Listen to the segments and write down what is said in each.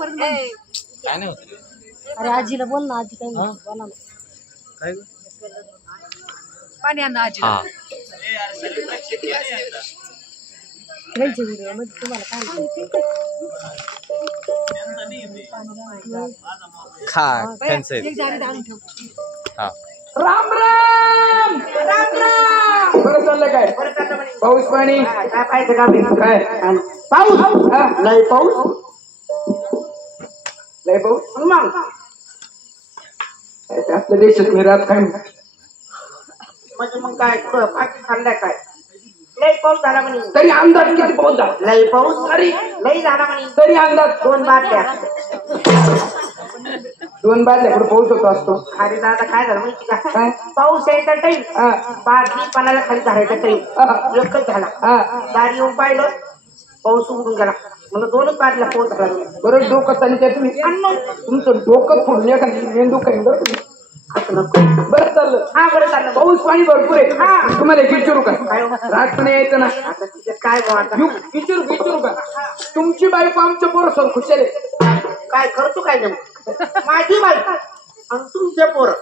काय नाही होत रे. अरे आजीला बोल ना, आजी काय म्हणते बोला ना. काय पाणी आणा आजी. त्यांचे व्हिडिओ मध्ये तुम्हाला काय खा त्यांचं एक जारी आणून ठेव. हा राम राम राम राम. बरं चाललं काय? पाऊस पाणी काय पाऊस लय पाऊस लय पाऊस मग आपल्या देशात मिरात काय म्हणजे मग काय पाकिस्तानला काय लई पाऊस झाला म्हणे. तरी अंदाज किती पाऊस झाला? लई पाऊस तरी लई झाला म्हणे. तरी अंदाज 2 बाटल्या. 2 बाटल्या पुढे पाऊस होतो असतो. अरे दादा काय झालं माहिती का? काय? पाऊस यायचा टाईम बादली पाण्याला खाली धरायचा टाईम एकच झाला. दारी येऊन पाहिलं पाऊस उघडून गेला. म्हणून 2च बाटल्या पाऊस झाला. बरं डोकं चालू तुम्ही आणि मग तुमचं डोकं फोडून एखादी मेंदू काही बरं बरं चाललं. हा बरं चाललं. पाऊस पाणी भरपूर आहे. तुम्हाला विचारू का? रातपणे यायचं ना. आता तिच्यात काय भाऊ आता विचारू का? तुमची बायको आमच्या पोरं खुशाल आहे. काय करतो काय नेमकं? माझी बायको आणि तुमचे पोरं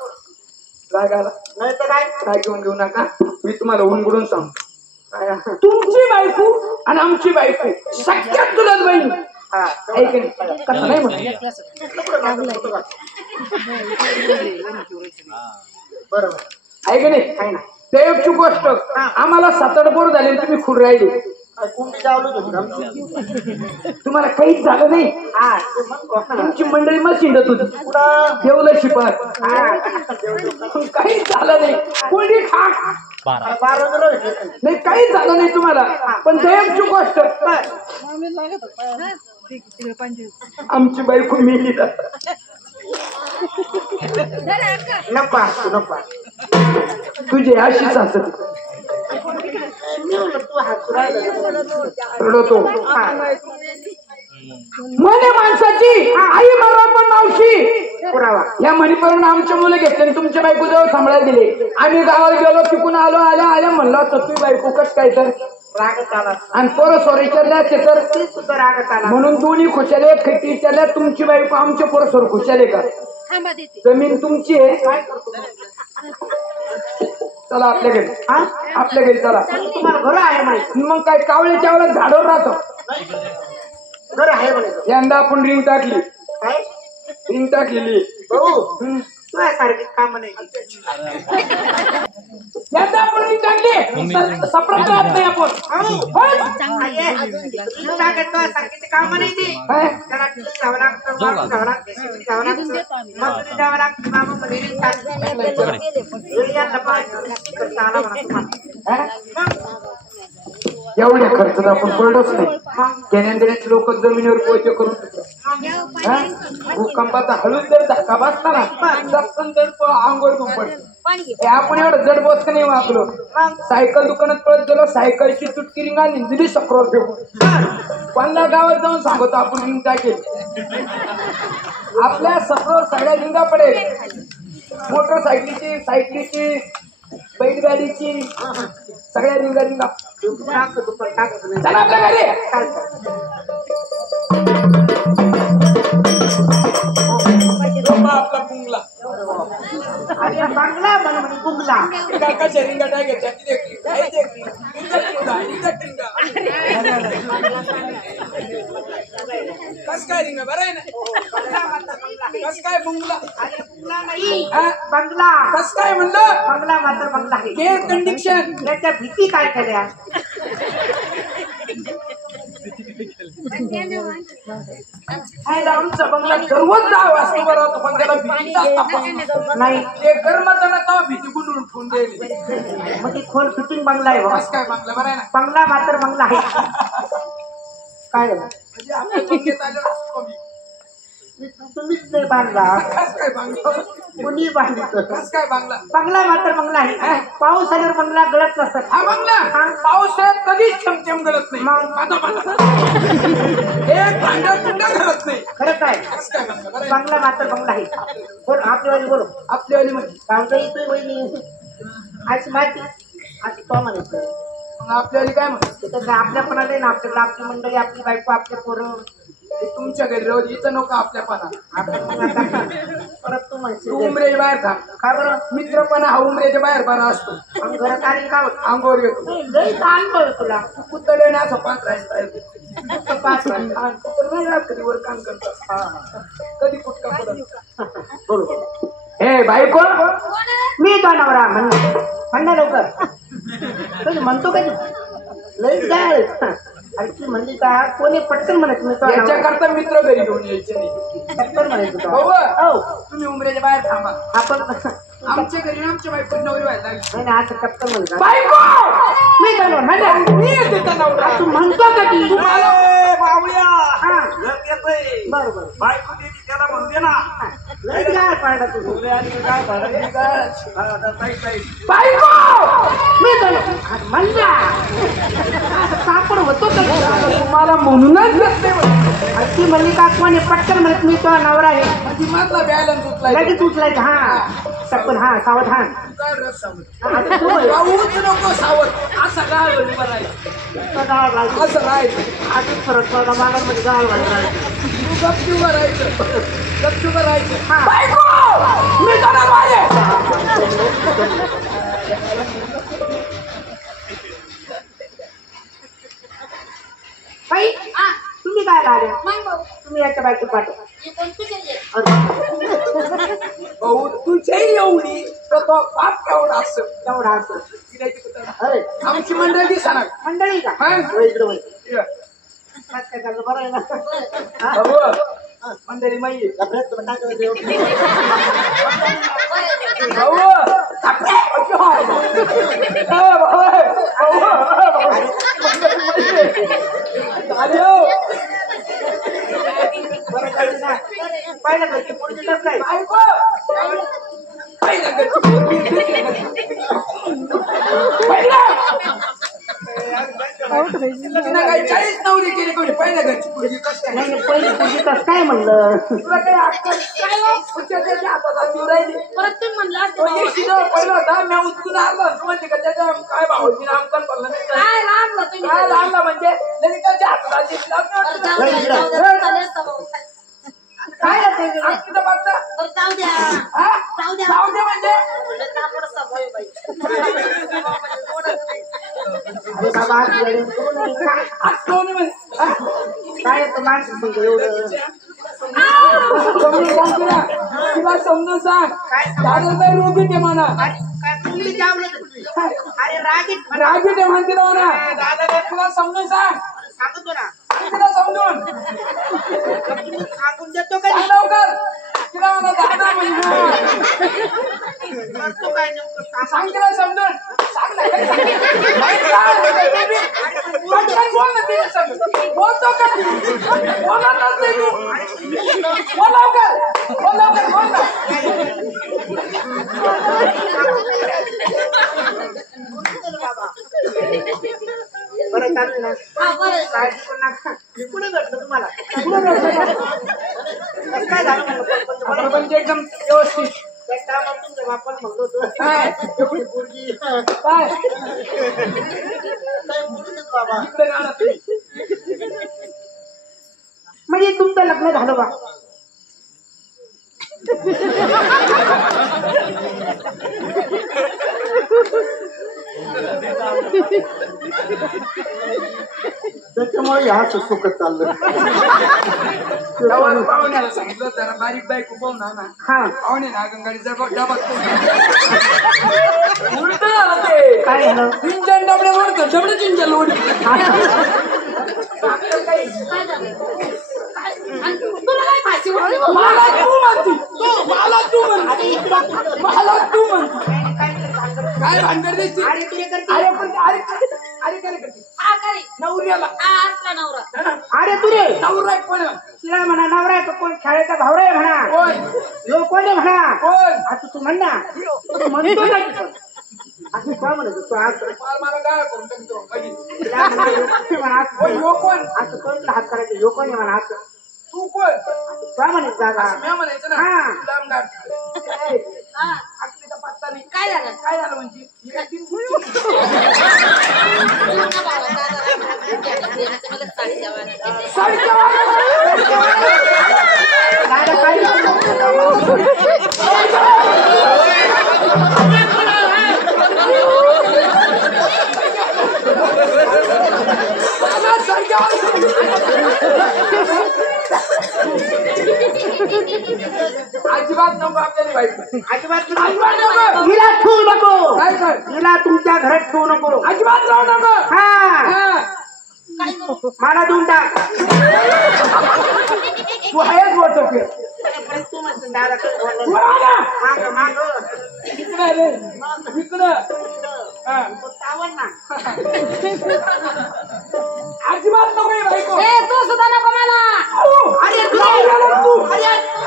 राग आला नाही तर काय? राग घेऊ नका. मी तुम्हाला उनगडून सांगतो. तुमची बायको आणि आमची बायको सगळ्यात तुलाच बहीण ऐक कसं नाही म्हणत बरोबर ऐक नाही ना. ते एकची गोष्ट आम्हाला 7-8 पोर झाले तुम्ही खुड राहिले. कुंडी जावलं तुम्हाला काहीच झालं नाही. हा तुमची मंडळी मग शिंडत होती ठेवलं शिपार काहीच झालं नाही. कोणी खा नाही काहीच झालं नाही तुम्हाला. पण ते एकची गोष्ट आमची बायको मेली नपा नपा तुझी अशीच असत रडतो म्हणे माणसाची आई मरा पण मावशी पुरावा. या म्हणीपासून आमच्या मुलं घेतले आणि तुमच्या बायको जवळ सांभाळायला दिले. आम्ही गावाला गेलो तिकून आलो आल्या म्हणलं तर तुझी बायको कस काय तर रागत आला आणि पोरं सोर विचारल्या तर ती सुद्धा रागत आला. म्हणून दोन्ही खुशाले खैती विचारल्या तुमची बायको आमच्या पोरं सोर खुशाले का? जमीन तुमची आहे. चला आपल्या घरी आपल्या घरी चला. तुम्हाला घर आहे म्हणे. मग काय कावळ्याच्या वेळेला झाडावर राहतो. घर आहे म्हणे. यंदा आपण रिंग टाकली काय रिंग टाकलेली भाऊ तुझ्यासारखी काम नाही. यंदा आपण रिंग टाकली सपरात राहत नाही आपण. सारखीचे काम नाही ते. त्याला घ्यावं लागतं घ्यावं लागतं घ्यावं लागतं मग द्यावं लागतं. मामा मध्ये एवढ्या खर्चात आपण पडलोच नाही. घेण्यादेण्याचे लोक जमिनीवर पोचे करून भूकंपाचा हळूच जर धक्का बसला ना दपकन जर अंगोर घेऊन पडतो. आपण एवढं जड बोच नाही वापलो. सायकल दुकानात पळत गेलो सायकलची तुटकी रिंग आली दिली सक्रोर फेकून. कोणत्या गावात जाऊन सांगतो आपण रिंग टाकेल. आपल्या सक्रोर सगळ्या रिंगा पडेल. मोटरसायकलीची सायकलीची बैलगाडीची सगळ्या रिंगा चला आपल्या घरी. आपला कुंगला बंगला म्हणे कुंगला कशा रिंगा टाकायच्या कस काय रिंगा बरं आहे ना. कस काय बुंगला नाही बंगला कस काय म्हणलं. बंगला मात्र बंगला आहे. एअर कंडिशन त्याच्या भीती काय केल्या. आमचा बंगला सर्वच नाव असतो बरं होतं पण त्याला भीतीचा नाही. ते गरमाताना तेव्हा भीती गुंडून ठेवून द्यायला. मग ती खोल फिटिंग बंगला आहे. कस काय बंगला बरं आहे ना. बंगला मात्र बंगला आहे. काय झालं म्हणजे आपल्या बंगल्यात आल्यावर कमी. तुम्हीच नाही बांधला कस काय बांगला कुणी बांधलं. कस काय बांगला. बंगला मात्र बंगला आहे. पाऊस आल्यावर बंगला गळत नसत. हा बंगला पावसाळ्यात कधीच चमचम गळत नाही. एक भांडा कुंडा घालत नाही. खरं काय कस काय बंगला बरं आहे. बंगला मात्र बंगला आहे. बोल आपल्यावाली बोलो आपल्यावाली म्हणजे सांगता येतोय वहिनी अशी माहिती अशी तो म्हणायचं. मग आपल्यावाली काय म्हणतो. आपल्या कोणाला ना आपल्याला आपली मंडळी आपली बायको आपले पोरं ते तुमच्या घरी राहू दे, इथं नको आपल्यापणा. आपण मग आता परत तू तू म्हणशील उमरेच्या बाहेर थांब. का बरं मित्रपणा हा उमरेच्या बाहेर बरा असतो. मग घरात आली का होत अंगोर येतो लई कान बळ तुला तू कुत्तडे ना असं पाच राहायचं पाच वाजता. नाही राहत कधी वर काम करतात कधी कुठका पडत. बरोबर हे बायको मी तो नवरा म्हणणं लवकर तुझं म्हणतो का लई काय अरे ती म्हणली का कोणी पटकन म्हणत मी तो नवरा. याच्याकरता मित्र घरी घेऊन यायचे नाही. पटकन म्हणायचं तो. भाऊ हो तुम्ही उमरेच्या बाहेर थांबा. आपण आमच्या घरी आमच्या बायको नवरी व्हायला लागली. नाही नाही, असं टपकन म्हणतो बायको मी तो नवरा मी येते त्या नवरा. तू म्हणतो का ती बावळ्या बरोबर बायको दिली त्याला म्हणते ना लई काय पाडा तू बायको मी तो म्हणला असं सापड होतो का तुम्हाला म्हणूनच देत नाही म्हणे. अरे ती म्हणली का कोणी पटकन म्हणत मी तो नवरा आहे म्हणजे मधला बॅलन्स उचलायचा. लगेच उचलायचं हा टपकन हा सावधान काय रस सावध. आता तू बोल. पाऊच नको सावध. असं काय उभं राहायचं. तो गाळ घाल. असं राहायचं. आधीच फरक पडला मागांमध्ये गाळ घालायचं. तू गपची उभं राहायचं. गपची उभं राहायचं. हा. बायको मी जाणार माझे. बाई तुम्ही काय आल्या तुम्ही याच्या बायको पाठव भाऊ तुझ्या एवढी तर तो बाप केवढा असं तेवढा असं अरे आमची मंडळी दिसणार. मंडळी का हा? वळ इकडे वळ. आज काय चाललं बरं आहे ना हा? भाऊ मंडळी माहिती घाबरत तुम्ही टाकायचं एवढं. भाऊ बरं चालेल ना. पाहिलं का ती पुढची टप काय काही 40 नवरी केली कोणी पहिल्या घरची पुढची कसं काय? नाही नाही, पहिली पुढची टप काय म्हणलं तुला काही अक्कल काय हो? पुढच्या त्याच्या हातात जीव राहिली. परत तुम्ही म्हणलं असतं तो एक शिजव पहिला होता मी उचलून आणला असं म्हणते का त्याच्या काय भावाची नामकरण पडलं नाही तर. काय लागलं तुम्ही काय लागला म्हणजे लगेच त्याच्या हातात आली. जाऊ द्या, जाऊ द्या, चालेल तर भाऊ. काय आज तिथं बघता बरं, जाऊ द्या हा? जाऊ द्या. जाऊ दे म्हणजे म्हणलं तापडचा भाऊ बाई. अरे बाबा आज येडे करू नये. काय आज कोणी म्हणे हा? काय येतं माणसं म्हणतो एवढं समजून सांग तिला. तिला समजून सांग दादा काय रोगी ते म्हणा काय तुम्ही जावलं अरे रागीत रागी ते म्हणते ना म्हणा दादा तुला समजून सांग सांगतो ना तिला समजून सांगून देतो का सांग लवकर तिला म्हणा दादा म्हणजे करतो काय नेमकं सांग. सांग तिला समजून सांग ना काय बोल ना तिला समजून बोलतो का बोलतच नाही तू बोल लवकर बोल लवकर बोल ना बरं चालू ना हा, बरं. काळजी करू नका. हे कुठे घडलं तुम्हाला कसं काय झालं म्हणलं पण आपण म्हणजे एकदम व्यवस्थित त्या टायमाला तुमच्या बापाला म्हणलो होतो काय एवढी पोरगी काय काय बोलतोच बाबा इकडे राहणार तुम्ही म्हणजे तुमचं लग्न झालं बा त्याच्यामुळे ह्या सुख चाललं गावात पाहुण्याला सांगितलं जरा बारीक बाईक पाहुणा ना हा पाहुणे ना गंगाडी जर डबा उलट झालं ते काय झालं इंजन डबड्यावर डबडेच इंजन उलट काय झालं? आणि तुला काय फाशी उठली बा? मला तू म्हणती मला तू म्हणती काय भानगड दिसते अरे तुझे करते अरे पण अरे अरे काय करते हा, करे. नवऱ्याला हा, असला नवरा. अरे तुरे नवरा पण तिला म्हणा नवरा आहे का कोण खेळायचा भावरा आहे म्हणा कोण लोक कोण आहे म्हणा कोण आता तू म्हण ना तू म्हणतो का तू पण? असं काय म्हणत तू आज मला गाळ करून टाकतो कधी तिला म्हणा, ह्यो कोण आहे म्हणा ओ असं यो कोण असं कोण हात करायचं ह्यो कोण आहे म्हणा असं तू कोण काय म्हणत जागा असं मी म्हणायचं ना हा. लांब गाठ हा, आखरीचा पत्ता नाही काय झालं? काय झालं म्हणजे ही तीन खुर्ची. बोला ना बाबा, काय झालं? साडीच्या वाला. अजिबात नको आपल्याला बाईक. अजिबात हिला ठेवू नको. काय कर हिला तुमच्या घरात ठेवू नको. अजिबात राहू नको. हा मला देऊन टाक. तू आहेच मोठं फिर. तू म्हणतो दादा इकडे माग रे इकडं. तावड ना. अजिबात नको हे बायको. ए तू सुद्धा नको मला. अरे तू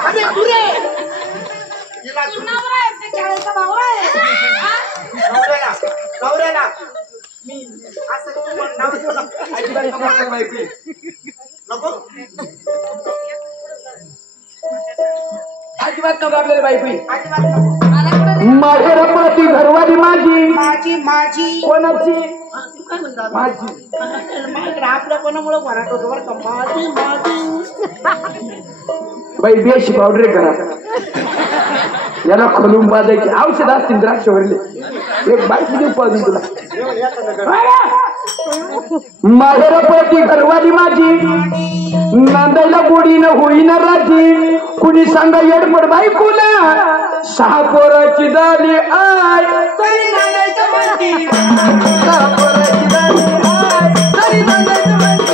अरे तू रे. हिला तू नवरा आहेस का खेळायचा भाऊ आहे हा? नवऱ्याला मी असं तू म्हण नवऱ्याला. अजिबात नको आपल्याला बायको. नको अजिबात नको आपल्याला बायको. अजिबात नको. मला कुठं दे. माझ्या रपती घरवाली माझी. माझी कोणाची? तू काय म्हणता माझी. माझ्याकडे आपल्या कोणामुळे मराठ होतो बरं का. माझी बाई बेशी पावडर करा. याला खोलून बाजायची औषध असतील द्राक्ष भरले. एक बाईक देऊ पाहून तुला. माझ्या रपती घरवाली माझी. नांदायला गोडी न होईन राजी. कुणी सांगा येडपड बायकोला. 6 पोराची झाली आय तरी नांदायचं म्हणती. 6 पोराची झाली आय तरी नांदायचं म्हणती.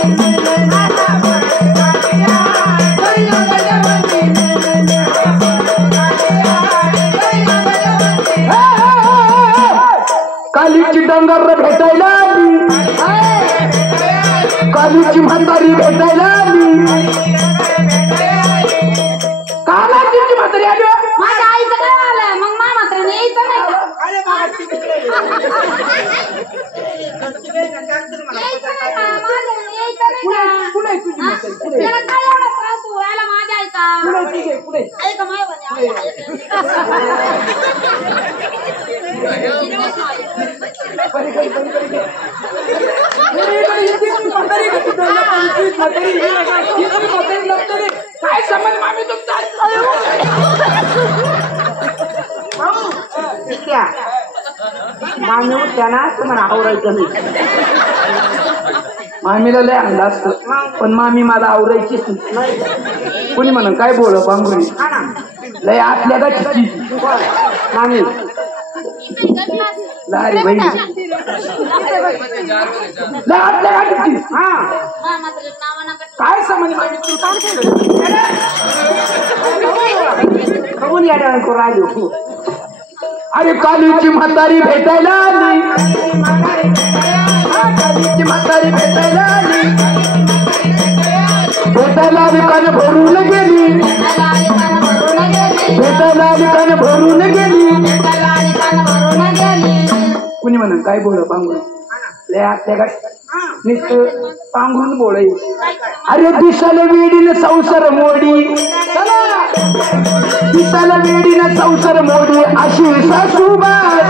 तरी नांदायचं म्हणती. कालीची डोंगर भेटायला आली. कालीची म्हातारी भेटायला आली. कालाची म्हातारी आली. माझ्या आईचं काय आलं मग मा मात्र यायचं नाही का? अरे बाबा यायचं नाही का? माझ्या यायचं नाही का? पुढे तुझी हा? म्हातारी पुढे. त्याला काय एवढा त्रास होऊ राहिला माझ्या आईचा? पुढे पुढे. ऐका माय म्हणे, काय समज मामी तुमचा. मामी उठल्या ना तुम्हाला आवरायचं नाही. मामीला लय आणलं असतं पण मामी मला आवरायचीच नाही. कोणी म्हणून काय बोल बांगुरी हा ना लय आतल्या गाठी. मामी लारी बहिणी लय आतल्या गाठीची. हा मा मात्र नावाना काय समज मामी तुला. बघून या करू राहिलो. अरे कालीची म्हातारी भेटायला आली. कालीची म्हातारी भेटायला आली. भेटायला आली कान भरून गेली. भेटायला आली कान भरून गेली. कुणी म्हणून काय बोल पांघरून लय असल्या काय नुसतं पांघरून बोलाय. अरे दिसाला वेडीनं संसार मोडी. दिसाला वेडीनं संसार मोडी. अशी सासू बाय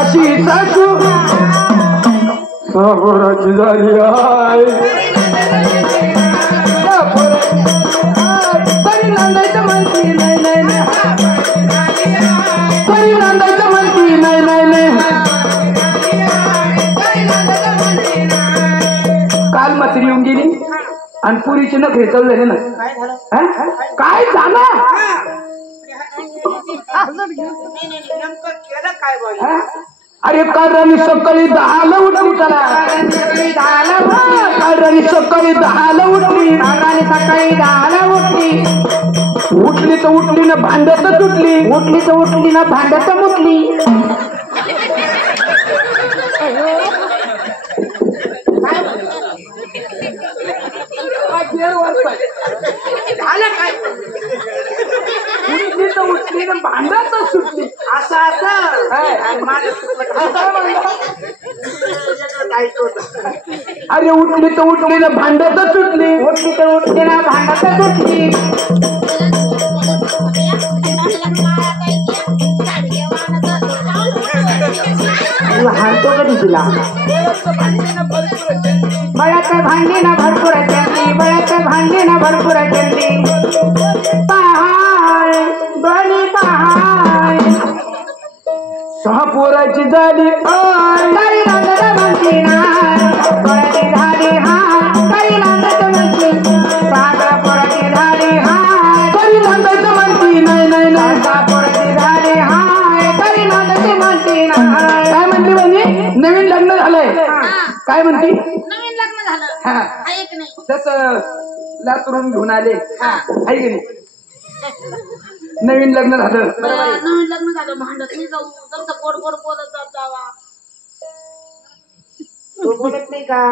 अशी सासू पोराची झाली आहे. तरी नांदायचं म्हणती नाही नाही नाही. तरी नांदायचं म्हणती नाही नाही नाही. काल मात्र येऊन गेली आणि पुरीचे नखरे चालू झाले ना. काय झालं काय झालं. नेमकं केलं काय बोल. अरे काल राणी सकाळी 10ला उठली. त्याला काल राणी सकाळी 10ला उठली. सकाळी 10ला उठली. उठली तर उठली ना भांडत तुटली. उठली तर उठली ना भांडत मुटली. झालं काय उठली तर उठली ना भांडत सुटली. असं असं आणि माझं अरे उठली तर उठली ना भांडत सुटली. उठली तर उठली ना भांडत सुटली. हाणतो कधी तुला मला तर भांडी ना भरपूर चंदी वयात भांडी ना भरपूर चंदी पहाय दोन्ही पहाय सहा पोराची झाली तरी नांदत म्हणती नाही पोराची झाली हाय तरी नांदत म्हणती सहा पोराची झाली हाय तरी नांदत म्हणती नाही नाही नाही सहा पोराची झाली हाय तरी नांदत म्हणती नाही काय म्हणते म्हणजे नवीन लग्न झालंय काय म्हणती नवीन लग्न झालं हा ऐक नाही तसं लातूरून घेऊन आले आहे की नाही नवीन लग्न झालं नवीन लग्न झालं भांडत नाही जाऊ जमतं गोड गोड बोलत जात जावा तो बोलत नाही का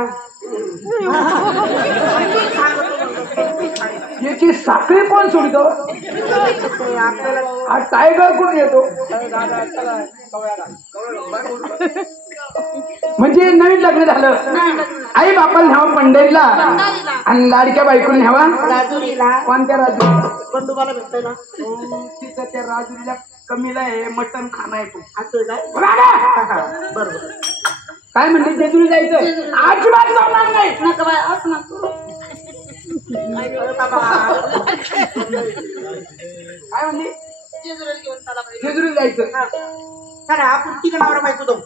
याची साखळी कोण सोडतो हा टायगर कोण येतो म्हणजे नवीन लग्न झालं आई बापाला न्यावा पंढरीला आणि लाडक्या बायकोला न्यावा राजुरीला कोणत्या राजू बंडूबाला भेटतोय ना तिथं त्या राजुरीला कमीला आहे मटण खाणं आहे तू असं काय बरोबर काय म्हणते जेजुरी जायचं अजिबात जाणार नाही नका बाय असं नको काय म्हणते जेजुरीला घेऊन चला बाई. जेजुरी जायचं चला आपण तिघ नवरा बायको जाऊ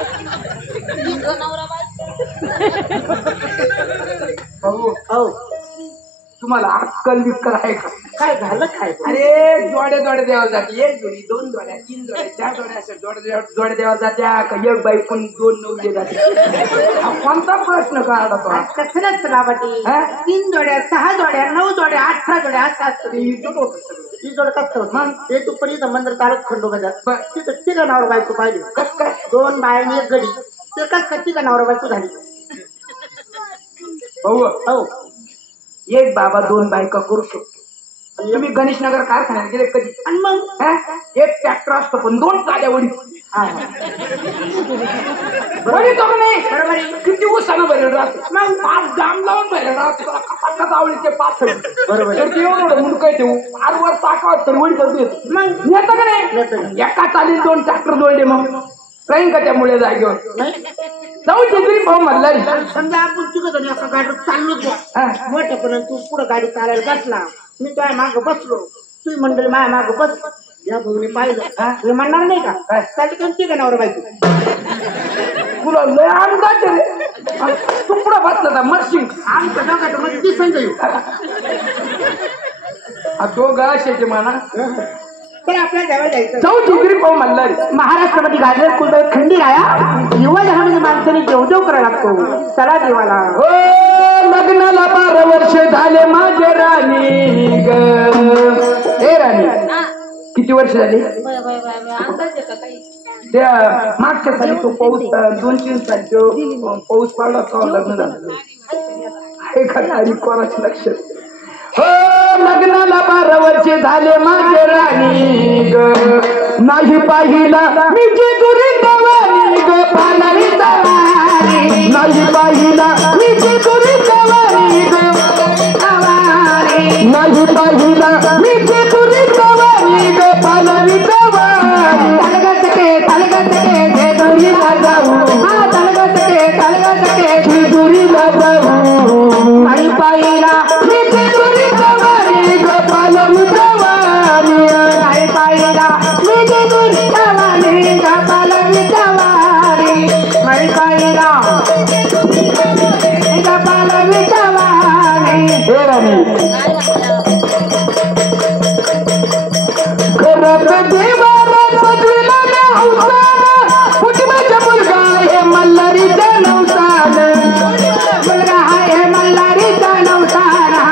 तिघं नवरा बायको. भाऊ हो तुम्हाला अक्कल बिक्कल आहे का काय झालं काय अरे जोड्या जोड्या देवाला जाते एक जोडी दोन जोड्या तीन जोड्या चार जोड्या अशा जोड्या देवाला जात्या का एक बाई पण दोन नवले जाते हा कोणता प्रश्न काढा तो कसरत बाबाटी हा? 3 जोड्या 6 जोड्या 9 जोड्या 18 जोड्या असं असतं ते इज्जत होतं सगळं. ही जोड कसं होतं मग ते तू पर्यंत मंदिर तालुक खंडोबाजात बरं. तिथं तिघ नवरा बायको पाहिजे कस काय 2 बाय आणि 1 गडी ते कस काय तिघ नवरा बायको झाली भाऊ हो एक बाबा दोन बायका करू शकतो तुम्ही गणेशनगर कारखान्यात गेले कधी आणि मग हा? एक ट्रॅक्टर असतो पण दोन गाड्या वडी हा वडी तो नाही बरोबर आहे. किती उसानं भरलं राहत मग पाच जाम लावून भरलं राहत कसा आवडी ते पाच बरोबर आहे. तर ते एवढं म्हणून काय देऊ आरवर टाकावं तर वडी करतो येतो मग नेतं का नेतं. नाही एका चालीत 2 ट्रॅक्टर जोडले मग राहीन का त्यामुळे जागेवर नाही जाऊ जेजुरी भाऊ मल्हारी समजा आपण तिघ जणी असं गाडीत चाललोच हा. मोठं पण तू पुढं गाडी चालायला बसला मी तुझ्या मागं बसलो तू मंडळी माझ्या मागं बस या भाऊने पाहिलं हा. तुला म्हणणार नाही का काय? चालते कोण तिघ नवरा बायको तुला लय अंदाज आहे रे. तू पुढं बसला तर मरशील आमच्या दोघांचं मध्ये ती संघ येऊ हा दोघं असे म्हणा तर आपल्याला द्यावं जायचं जाऊ जेजुरी भाऊ मल्हारी महाराष्ट्रामध्ये गाजर कुलदेव खंडीराया युवा जनामध्ये माणसाने देवदेव करायला लागतो चला देवाला हो लग्नाला 12 वर्ष झाले माझे राणी ग ए राणी हा. किती वर्ष झाली बाय बाय बाय बाय अंदाज आहे का काही त्या मागच्या साली तो पाऊस 2-3 साली तो पाऊस पडला का लग्न झालं आहे का नाही कोणाचे लक्ष हो लग्नाला 12 वर्ष झाले माझे राणी ग नाही पाहिला मी जेजुरी जवानी ग पालवी जवानी नाही पाहिला मी जेजुरी जवानी ग नाही पाहिला मी जेजुरी जवानी ग पालवी जवानी तलगत के जेजुरीला जाऊ हा तलगत के जेजुरीला जाऊ नाही पाहिला मी जेजुरी जवानी ग पालवी जवानी नाही पाहिला मी जेजुरी जवानी ग पालवी जवानी नाही पाहिला ग पालवी जवानी हे राणी घरात देवाला सजविला हौसाना कुटुंबाचा मुलगा आहे मल्हारीचा नवसान मुलगा आहे मल्हारीचा नवसाना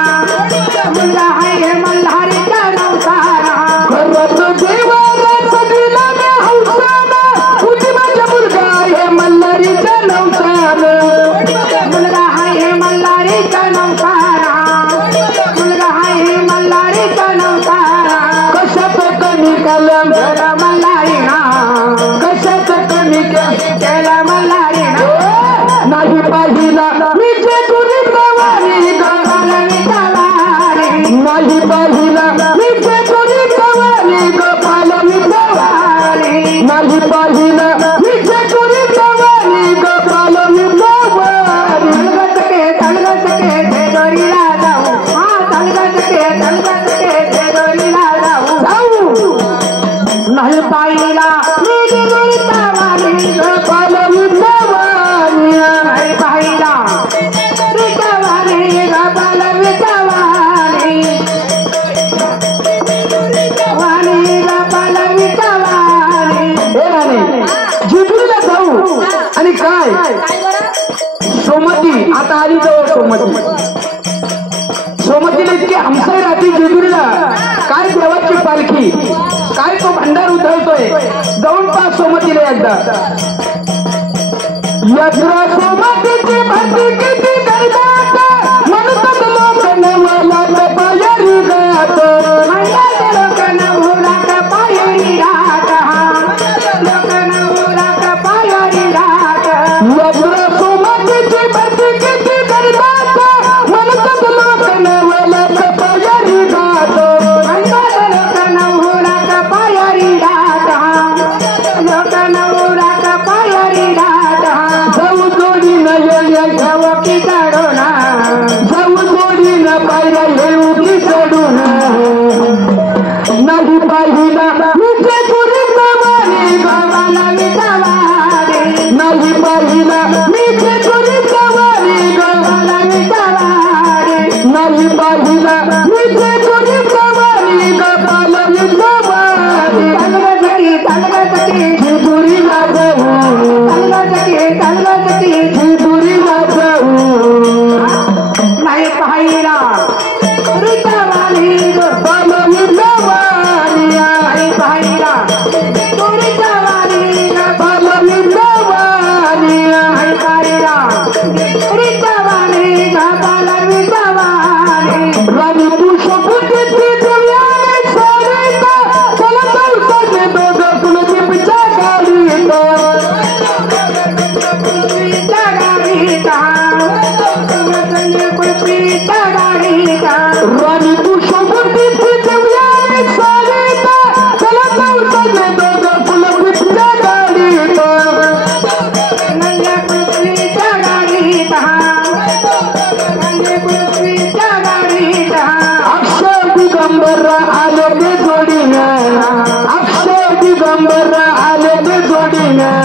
मुलगा आहे मल्हारीचा नवसाना घरात देवाला सजविला हौसाना कुटुंबाचा मुलगा आहे मल्हारीचा नवसान मुलगा आहे मल्हारीचा नवसाना मुलगा आहे आली जवळ सोमती. सोमतीला इतकी हमसाई राहते जेजुरीला. काय देवाची पालखी, काय तो भंडार उधळतोय. जाऊन पहा सोमतीला एकदा. यात्रा सोमतीची भरती किती गर्दात, म्हणतात लोक नवलात पायरी गात. म्हणतात लोक नवलात पायरी गात. लोक नवलात पायरी गात. यात्रा सोमतीची भरती किती गर्दात, म्हणतात लोक नवलात पायरी गात. म्हणतात लोक नवलात पायरी गात. लोक नवलात पायरी गात. जाऊ जोडीनं येऊ की चढून, जाऊ जोडीनं पायऱ्या येऊ की चढून. नाही पाहिला मीचे तुरी सवारी गावाला विटावारी. नाही पाहिला मीचे तुरी सवारी गावाला विटावारी. नाही पाहिला मीचे तुरी सवारी गावाला विटावारी. तलगटकी तलगटकी जेजुरीला जाऊ. तलगटकी तलगटकी जेजुरीला जाऊ. नाही पाहिला तुरीच्यावारी गावाला विटावारी. नाही पाहिला तुरीच्यावारी गावाला विटावारी. नाही पाहिला तुरीच्यावारी गावाला विटावारी. राणी तू शोभतीची देवयाने सारीता, चला चौसाचे दोघं कुलदीपच्या गाडीत. कुलदीपच्या गाडीत. कुलदीपच्या गाडीत. राणी तू शोभतीची देवयाने सारीता, चला चौसाचे दोघं कुलदीपच्या गाडीत. कुलदीपच्या गाडीत. कुलदीपच्या गाडीत. अक्षर दिगंबर आले ते जोडीनं. अक्षर दिगंबर आले ते जोडीनं.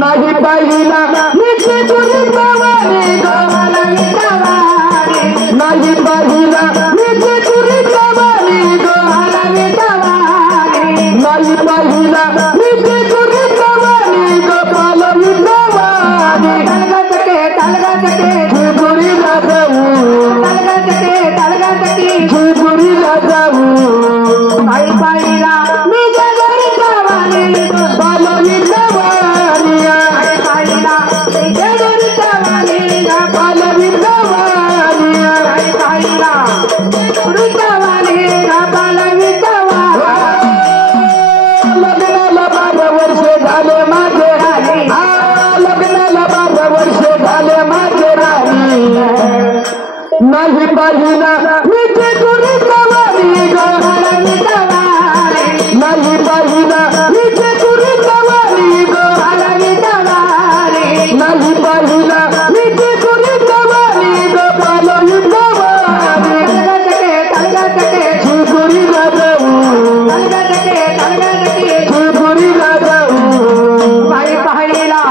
नाही पाहिला मीचे तुरी सवारी गावाला विटावारी. नाही पाहिला मीचे तुरी सवारी गावाला विटावारी. नाही पाहिला मीचे तुरी सवारी गावाला विटावारी. तलगटके तलगटके जेजुरीला जाऊ. तलगटके तलगटके जेजुरीला जाऊ. नाही पाहिला मी जेजुरीला वाली गावाला विटावारी. नाही पाहिला मी जेजुरीला वाली गावाला विटावारी. नाही पाहिला तुरीच्या वाली गावाला विटावारी. लग्नाला 12 वर्ष झाले माझे राणी. लग्नाला 12 वर्ष झाले माझे राणी. नाही पाहिला मीचे तुरी सवारी गावाला विटावारी. नाही पाहिला मीचे तुरी सवारी गावाला विटावारी. नाही पाहिला मीचे तुरी सवारी गावाला विटावारी. तलगटके तलगटके जेजुरीला जाऊ. तलगटके तलगटके जेजुरीला जाऊ. नाही पाहिला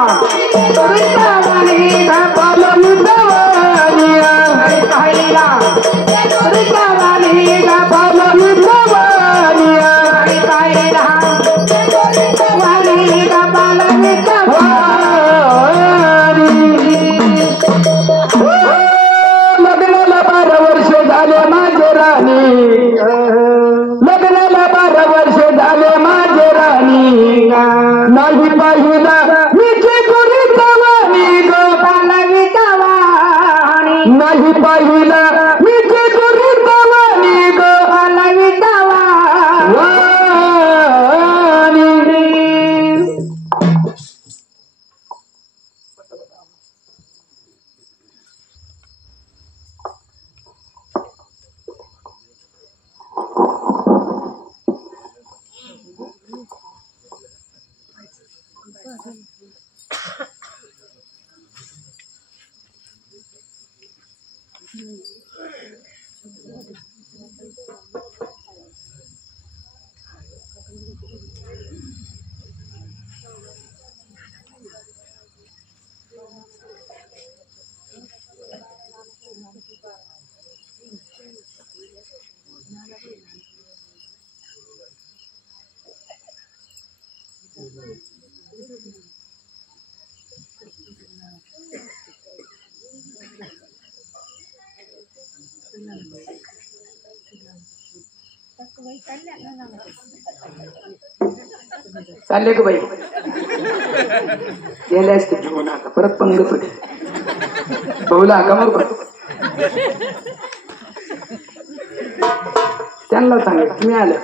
तुरीच्या वाली गावाला विटावारी. नाही पाहिला तुरीच्या वाली गावाला विटावारी. नाही पाहिला वाली गावाला विटावारी. लग्नाला 12 वर्ष झाले माझे राणी. लग्नाला 12 वर्ष झाले माझे राणी. नाही पाहिला मीचे तुरी सवारी गावाला विटावारी. नाही पाहिला मीचे तुरी सवारी गावाला विटावारी. Thank you. चालले का बाई गेले असते घेऊन आता परत पंगत होते भाऊला का मग त्यांना सांगा तुम्ही आलं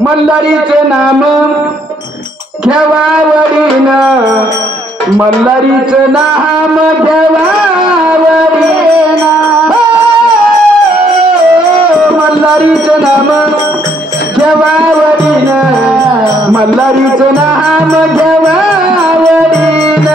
मल्हारीचं नाम घ्यावावरीन मल्हारीचं नाम घ्यावावरीन मल्हारीचं नाम घ्यावावरीन मल्हारीचं नाम घ्यावावरीन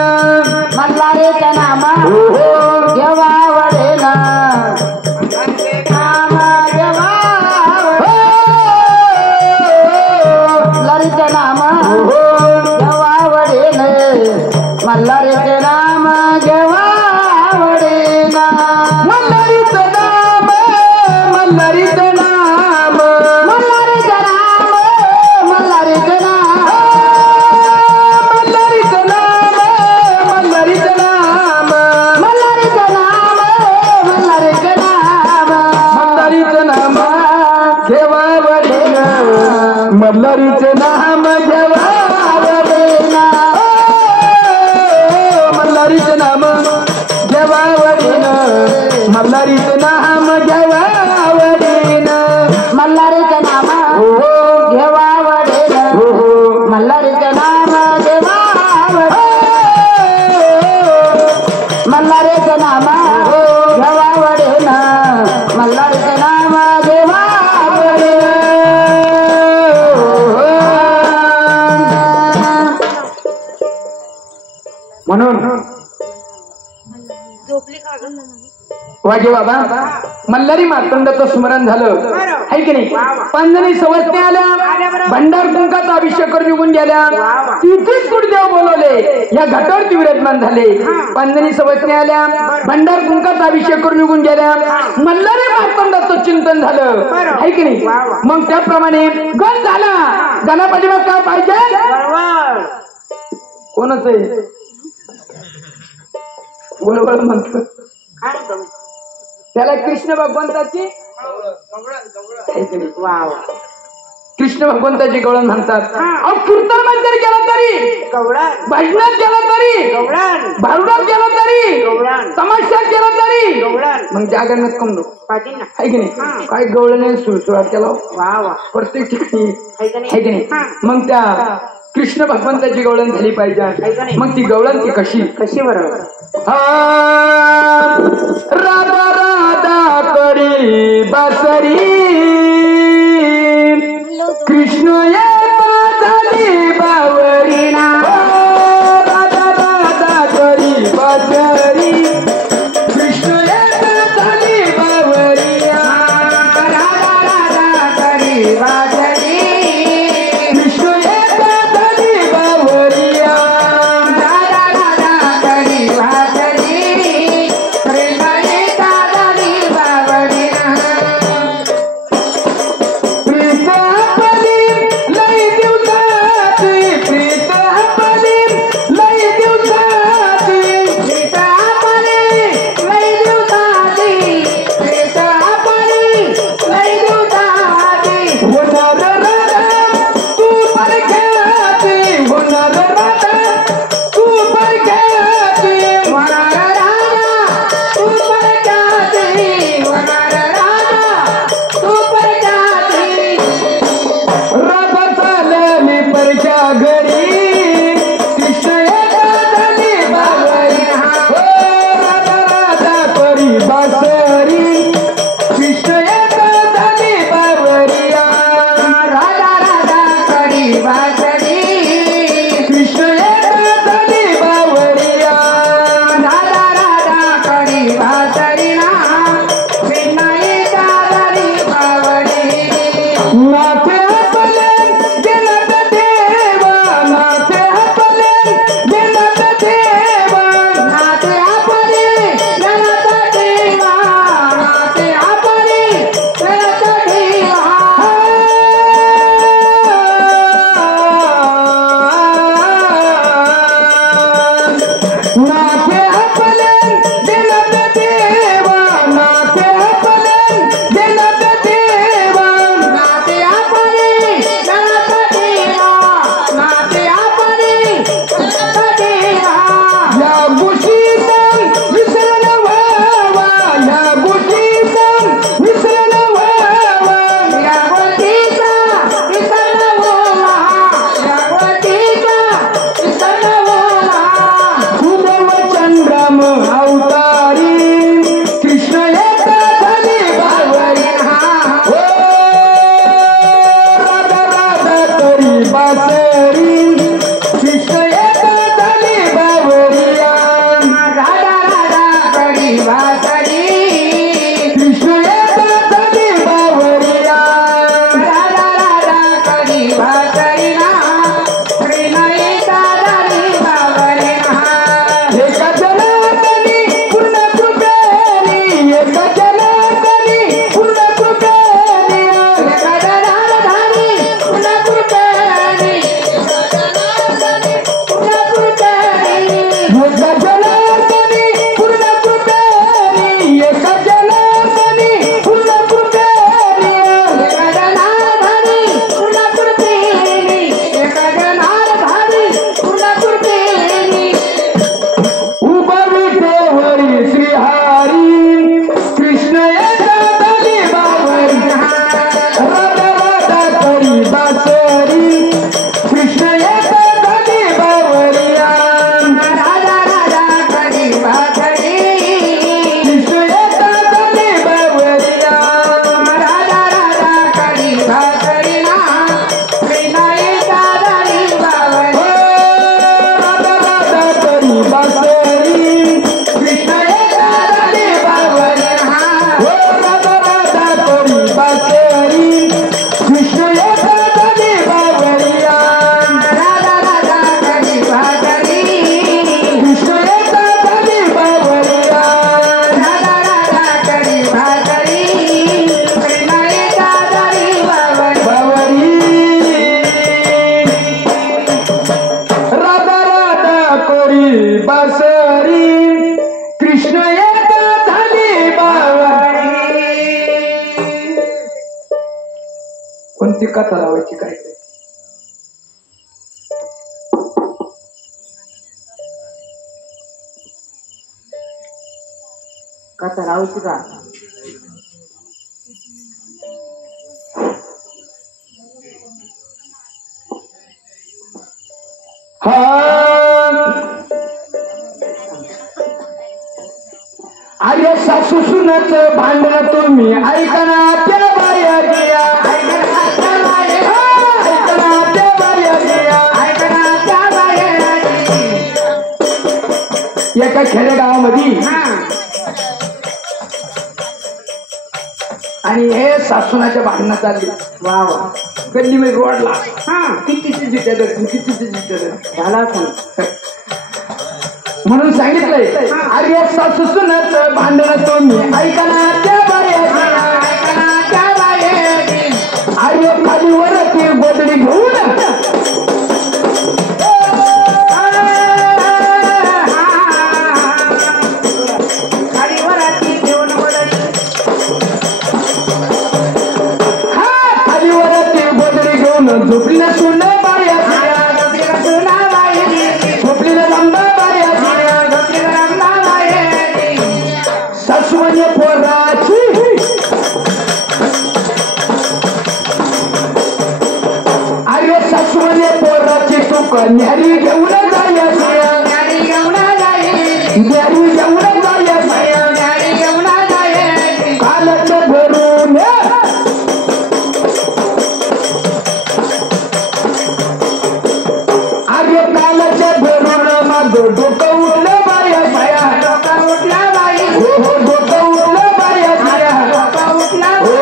मल्हारीचं नाम घेवावडेन मल्हारीचं नाम घेवावडेन मल्हारीचं नाम मल्हारीचं नाम मल्हारीचं नाम मल्हारीचं नाम मल्हारीचं नाम मल्हारीचं नाम मल्हारीचं नाम मल्हारीचं नाम मल्हारीचं नाम घेवावडेन मल्हारीचं नाम घेवावडेन मल्हारीचं नाम घेवावडेन मल्हारीचं नाम घेवावडेन मल्हारीचं नाम घेवावडेन मल्हारीचं नाम घेवावडेन मल्हारीचं नाम घेवावडेन मल्हारीचं नाम घेवावडेन म्हणून वागे बाबा मल्हारी मार्तंडाचं स्मरण झालं आहे की नाही पंजनी सवस्ने आल्या भंडार कुंकाचा अभिषेक करून निघून गेल्या तिथेच गुरुदेव बोलवले या घाटावरती विराजमान झाले पंजनी सवस्ने आल्या भंडार कुंकाचा अभिषेक करून निघून गेल्या मल्हारी मार्तंडाचं चिंतन झालं आहे की नाही मग त्याप्रमाणे गण झाला गणापाठी मग काय पाहिजे कोणच आहे वळवळ म्हणत त्याला कृष्ण भगवंताची कृष्ण भगवंताची गवळण म्हणतात कीर्तन जरी केलं तरी भजनात केलं तरी भारुडात केलं तरी तमाशात केलं तरी मग जागरणात कम नको आहे की नाही काय गवळणे सुळसुळात केला प्रत्येक ठिकाणी आहे की नाही मग त्या कृष्ण भगवंताची गवळण झाली पाहिजे मग ती गवळण ती कशी बरोबर राधा राधा करी बासरी कृष्ण ये झाली बावरी राधा राधा करी बासरी कृष्ण ये झाली बावरी राधा राधा करी बासरी कृष्ण ये झाली बावरी राधा राधा करी बासरी कृष्ण ये झाली बावरी कथा लावायची काय कथा लावायची का अरे सासू सुनच भांडण तुम्ही ऐकना त्या बाया गिया ऐकना त्या बाया गिया एका खेडेगावामध्ये आणि हे सासूनाच्या भांडणं चालली वा वा गल्लीमध्ये रोडला कितीची जिद्द झाला म्हणून सांगितलंय अरे सासू सुनच भांडण तुम्ही ऐकना त्या बाया अरे खालीवर ती गोदडी घेऊन झोपलीला सुन बाया झोपलीला लंबा बाया सासू म्हणजे पोराची अरे सासू म्हणजे पोराची तू न्यारी घेऊन जाया न्यारी घेऊन जाया कालच भरून डोकं उठलं बाया बाया डोकं उठला बाई हो डोकं उठलं बाया बाया डोकं उठला हो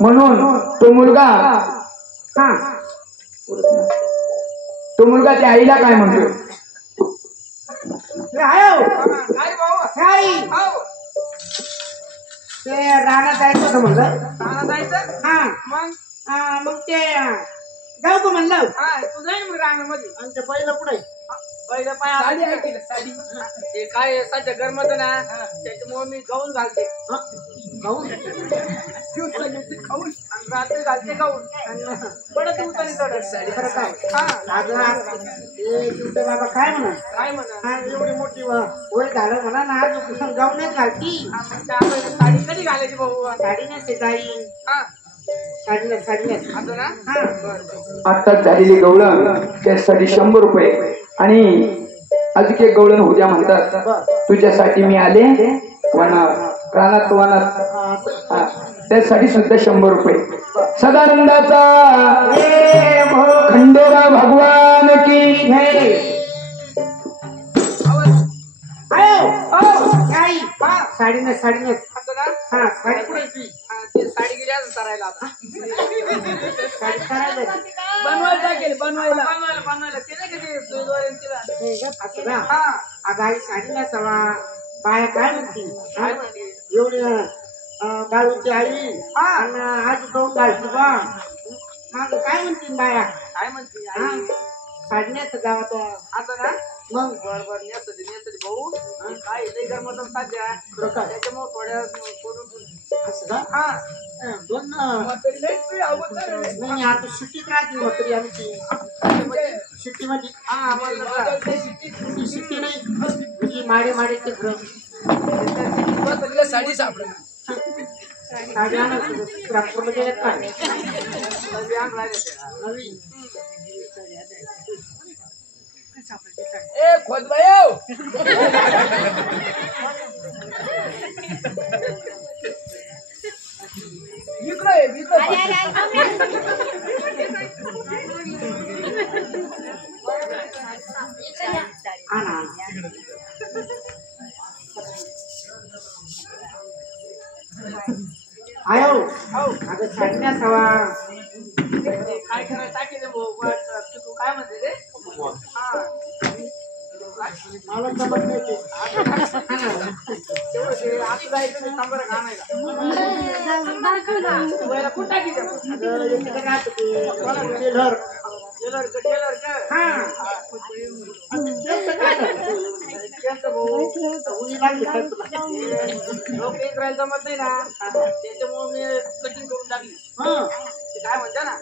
म्हणून तो मुलगा त्या आईला काय म्हणतो ते रानात जायचं होतं म्हणलं रानात जायचं मग ते जाऊ का म्हणलं तू जाईन मग रांगामध्ये आणि ते पहिलं पुढे पहिलं पाय साडी आहे की साडी ते काय सध्या गरमत ना त्याच्यामुळे मी गाऊन घालते गाऊन खाऊन आणि रात्री घालते गाऊन पडत उतरली थोडं साडी खरं काय अगं तुमचं बाबा काय म्हणा काय म्हणा एवढी मोठी वय झालं म्हणा ना आज गाऊनच घालती साडी कधी घालायची भाऊ साडी नसते जाई साडी असं ना आत्ताच झालेली गवळण त्यासाठी 100 रुपये आणि अजून एक गवळण उद्या म्हणतात तुझ्यासाठी मी आले रानात त्यासाठी सुद्धा 100 रुपये सदानंदाचा खंडोबा भगवान की साडी असं ना साडी कुठे ते साडी गेली असं करायला आता साडी करायला बनवायला ते नाही का ते सुईद्वारे असं ना अगं आई साडी नेसावा बाया काय म्हणते एवढी गाळूची आई आणि आज दोन घालची बा मग काय म्हणतील बाया काय म्हणते साडी नेस गावात आता ना मग बरोबर नेसते भाऊ काय लई गरमत सध्या त्याच्यामुळे थोड्या असं का हा दोन नाही आता सुट्टीत राहते म्हातारी आमची सुट्टीमध्ये सुट्टी नाही म्हणजे माडे घर साडी सापडा साडी आणत नागपूरला गेल्यात काय नवीन ए खोद बायो आयो अगं साडण्या सवा काय करायचं टाकी दे भाऊ तू काय म्हणते रे मला जमत नाही ते आता जायचं मी सांबर घालायला कुठं टाकी घर टेलर का हा केस काय केस भाऊ उन्ही लागली काय तुला लोक इस्रायल जमत नाही ना त्याच्यामुळे मी कटिंग करून टाकली हा ते काय म्हणते ना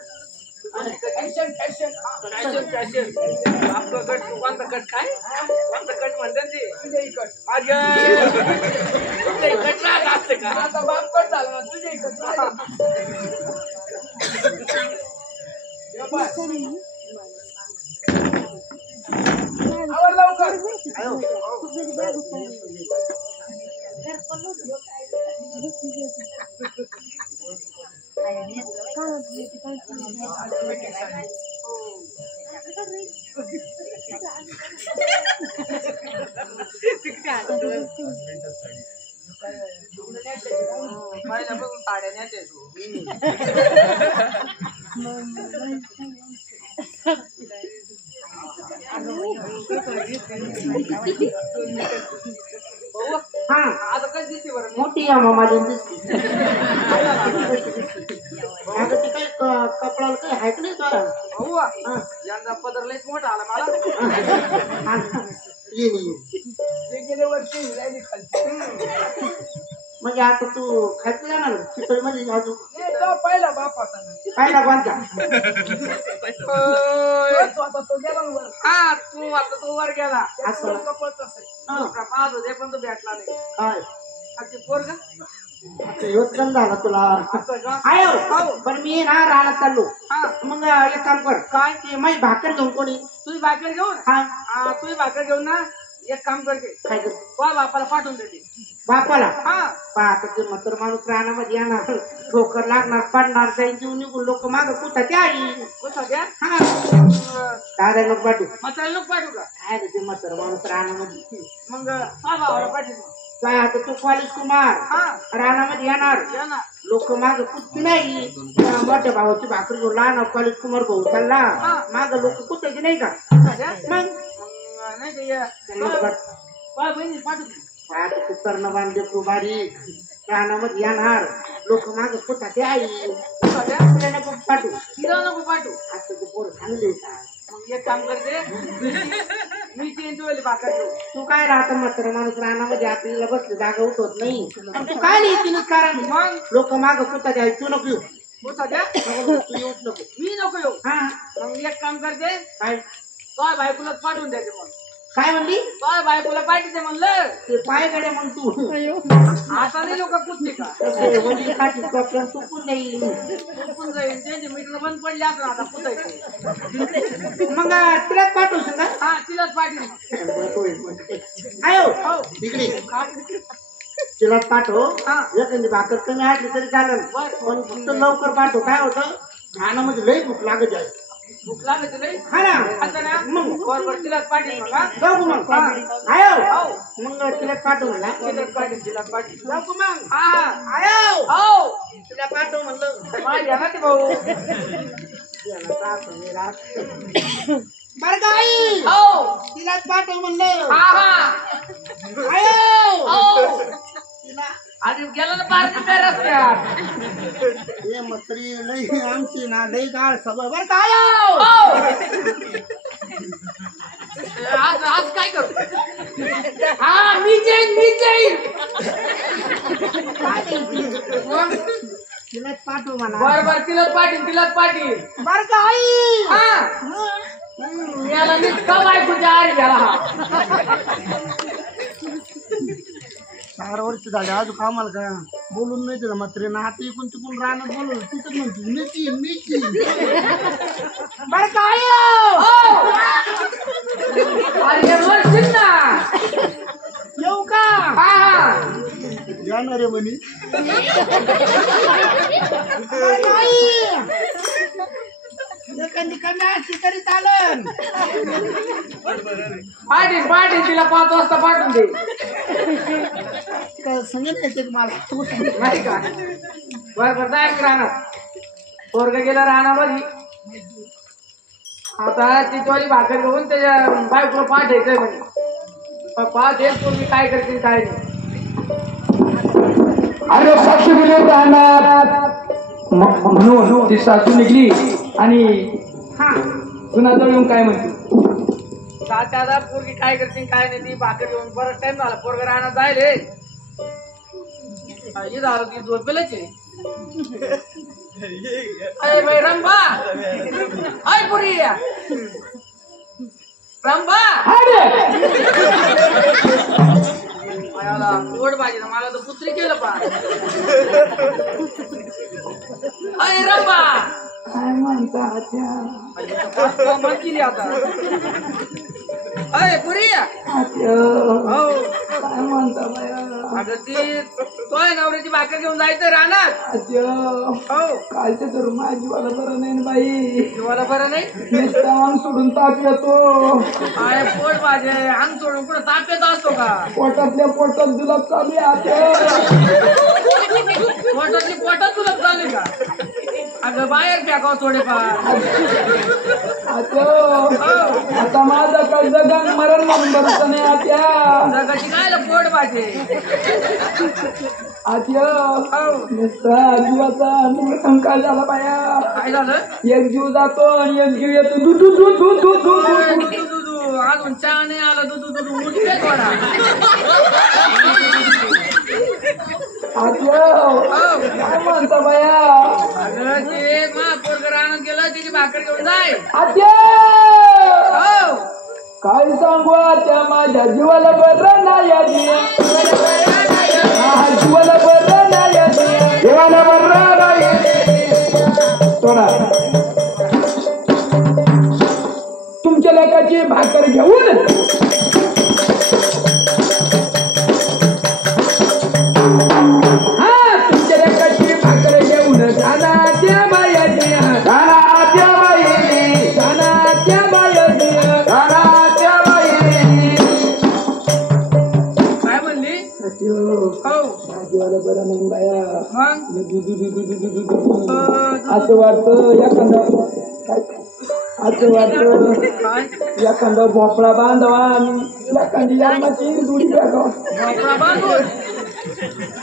फॅशन फॅशन फॅशन फॅशन आपलं कट कोणता कट काय कोणता कट म्हणतात ते तुझे कट तुझे कट राहत असते का आता बाप कट झाला ना तुझे कट आवर लवकर पहिला बघून साड्या न्यायच्या हा आता कधी दिसते बरं मोठी आहे मग माझी दिसते अगं ती काय कपडाला काही आहे का नाही तुला भाऊ यंदा पदर लयच मोठा आला मला ये गेल्या वर्षी राहिली खाली म्हणजे आता तू खायचं जाणार चितळी मध्ये अजून पहिला बाप होता काय ना कोणता आता तो गेला वर हा तू आता तो वर गेला असं. कपडत हा. पाहत होते पण तो भेटला नाही काय आता ते पोरगा योगदान झाला तुला असं का आहे हो. पण मी ना रानात चाललो हा मग एक काम कर काय ते माझी भाकर घेऊन कोणी तुझी भाकर घेऊन हा तुझी भाकर घेऊन ना एक काम करते काय कर वा बापाला पाठवून देते बापाला हा पाहता ते म्हातार माणूस रानामध्ये येणार ठोकर लागणार पडणार जाईल जीव निघून लोक माग कुठं त्या आई कुठं द्या हा दादा नको पाठवू मसाला नको पाठवू का काय रे ते म्हातार माणूस रानामध्ये मग हा भावाला पाठवू काय आता तू कॉलेज कुमार हा रानामध्ये येणार या ना लोक माग कुठती नाही मोठ्या भावाची भाकरी घेऊन लहान कॉलेज कुमार भाऊ चालला माग लोक कुठायचे नाही का कुठं द्या मग नाही ते बहिणी पाठवू आता तू कर्ण बांधले तू बारीक रानामध्ये येणार लोक माग कुठा ते आई कुठं द्या तुला नको पाठवू तिला नको पाठवू आता ते पोर चांगले का मग एक काम करते मी चेंज होईल भाकर घेऊ तू काय राहत म्हातारा माणूस रानामध्ये आपल्याला बसले जागा उठवत नाही पण तू काय नाही तिने कारण मग लोक माग कुठा द्याय तू नको येऊ कुठं द्या तू येऊच नको मी नको येऊ हा मग एक काम करते काय तो बायकोलाच पाठवून द्यायचे मग काय म्हणली तो बायकोला पाठवते म्हणलं ते पायकडे मग तू आता नाही लोक कुठते का तसे वडील काठी कपड्यात चुकून जाईल चुकून जाईल त्यांचे मीटर बंद पडले असं आता कुठायचं मग तिलाच पाठवशील का हा तिलाच पाठवून आयो हो तिकडे तिलाच पाठव हा. एखादी भाकर कमी असली तरी चालेल बर. पण फक्त लवकर पाठव काय होतं रानामध्ये लई भूक लागत आहे भूक लागत नाही हा ना आता ना मग बरोबर तिलाच पाठवून मला जाऊ मग हा. आयो हो मग तिलाच पाठव म्हणला तिलाच पाठवून तिलाच पाठवून जाऊ मग हा आयो हो तिला पाठव म्हणलं माझ्या ना ते भाऊ याला त्रास होणे रात बरं का आई हो तिलाच पाठव म्हणलं हा हा आयो हो तिला आणि गेला ना पार्टी काय रस्त्यात हे मत्री लई आमची ना लई गाळ सवय बरं का आयो हो आज काय करू हा मी जाईन काय नाही. मग तिलाच पाठव म्हणा बर तिलाच पाठील बरं का आई हा याला मी कम ऐकूच्या आरी गेला हा 4 वर्ष झाले अजून आम्हाला काय बोलून नाही दिलं मात्र ना आता इकून तिकून राहणार बोलवलं तिथं म्हणते मीची बरं काय अरे मरशील ना येऊ का हा जाणार आहे म्हणे एखादी कमी असली तरी चालेल पाठील तिला 5 वाजता पाठवून दे काय सांगेल येते मला नाही का बर जाय राहणार पोरग गेला राहण्यामध्ये आता ती चोरी भाकर घेऊन त्याच्या बायकोला पाठायचंय म्हणे पाच एक पूर्वी काय करतील काय नाही अरे सासू गेले राहणार म्हणून ती सासू निघली आणि हा सुनाजवळ येऊन काय म्हणते तात्याला पोरगी काय करते काय नाही ती भाकर घेऊन परत टाइम झाला पोरग राहणार जायले झालं ती झोपेलच आहे अरे बाई रंभा हाय पुरी रंभा मला पोट पाहिजे मला तर पुत्री केलं पा अरे रंभा काय म्हणता केली आता अय पुरी हो काय म्हणता बाया अगं ती तोय नवऱ्याची भाकर घेऊन जायचं राहणार हो कालच्या तर माझ्या जीवाला बरं नाही ना बाई जीवाला बरं नाही नुसतं अंग सोडून ताप येतो अरे पोट पाहिजे अंग सोडून कुठं ताप येत असतो का पोटातल्या पोटात जुलाब चालू आहे पोटातली पोटात तुला चालू का अगं बाहेर फेकाव थोडेफार आता माझं काय जगन मरण म्हणून बरं नाही आत्या जगाची काय पोट पाहिजे आत्या नुसता जीवाचा संकाळ झाला बाया काय झालं एक जीव जातो आणि एक जीव येतो दूध दूध दूध दूध दूध दूध दूध दूध अजून चहा नाही आला दूध दूध उठले थोडा काय म्हणता बाया अगं ते मग पोरग राहणं गेलं तिची भाकर घेऊन जाय आत्या हो काय सांगू आत्या माझ्या जीवाला बरं नाही जीवाला बरं नाही जीवाला बरं नाही थोडा तुमच्या लेकाची भाकर घेऊन तुमच्या लेकाची भाकर घेऊन जाना त्या बाया जाना त्या बाई जाना त्या बाया जाना त्या बाई काय म्हणली हो जीवाला बरं नाही बाया मग असं वाटतं एखादा काय असं वाटतं एखादा भोपळा बांधावा आणि एखादी यामाची दुडी टाकावा भोपळा बांधून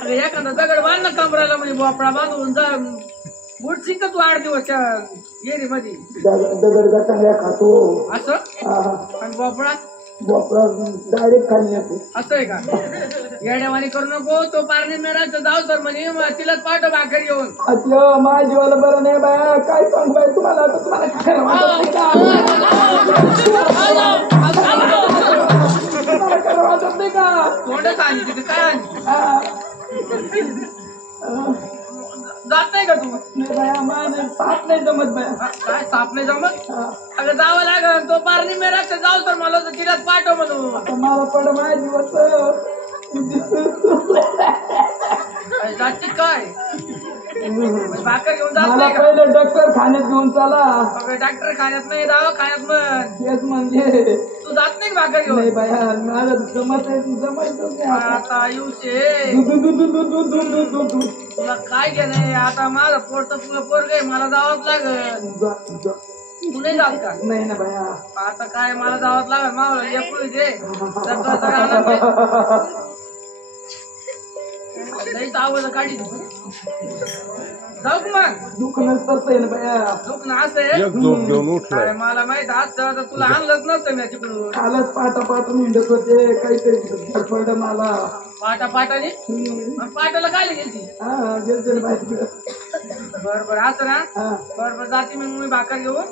अरे एखादा दगड बांध ना कमराला म्हणजे भोपळा बांधून जा बुट शिक तू 8 दिवसच्या येरी मध्ये दगड का चांगल्या खातो असं आणि भोपळा डायरेक्ट खाली येतो असं आहे का येड्यावानी करू नको तो पारणी मेराचं जाऊ तर म्हणे तिलाच पाठव भाकर घेऊन अच्छा माझ्या जीवाला बरं नाही बाया काय सांगू बाय तुम्हाला तुम्हाला काय वाटत नाही का तोंडच आली तिथे काय जात नाही का तू नाही बाया माझं साप नाही जमत बाया काय साप नाही जमत अगं जावं लागल तो पारणी मेराचं जाऊ तर मला तिलाच पाठव म्हणून मला पड माझ्या जीवाचं जाती काय भाकर घेऊन जात मला नाही का पहिलं डॉक्टर खाण्यात घेऊन चला डॉक्टर खाण्यात नाही दावा खाण्यात म्हण तेच म्हणजे तू जात नाही भाकर घेऊन नाही बाया मला जमायचं नाही आता येऊशे तुला काय घेणे आता माझं पोटचं पोरग आहे मला जावंच लागल तू नाही जात का नाही ना बाया आता काय मला जावंच लागल मावला लेकरू दे सगळं सगळं लईच आवड काढी जाऊ का मग दुःख नसतंच आहे ना बाया दुःख ना असं आहे मला माहित असतं तर तुला आणलंच नसतं मी तिकडून कालच पाटा पाठून हिंडत होते काहीतरी धडपडलं मला पाटा पाटाने पाटाला काय गेली हा गेलते बाहेर बर बर असं ना बर बर जाते मी भाकर घेऊन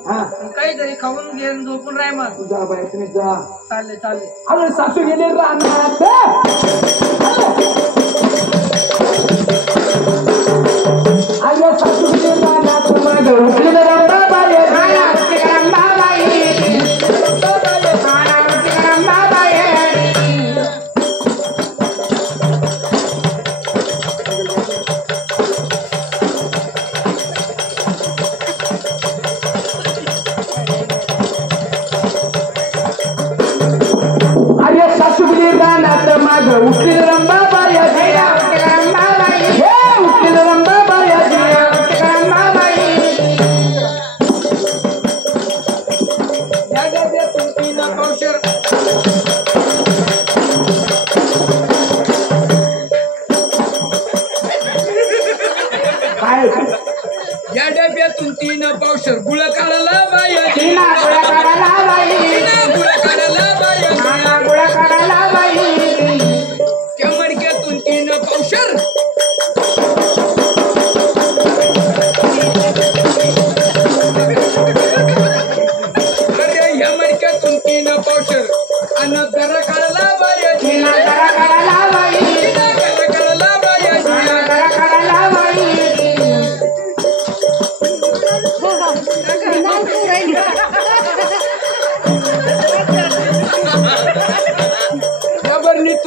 काहीतरी खाऊन घेऊन झोपून राह मग जा बाहेर तुम्ही जा चालले चालले अरे सासू गेले राहणार अरे सासू गेले राहणार माझं उठलेलं रंभाबाई अरे सासू गेले राहणार माझं उठलेलं रंभाबाई उठलेलं रंभाबाई या डब्यातून 3 पावशर गुळ काढायला बाई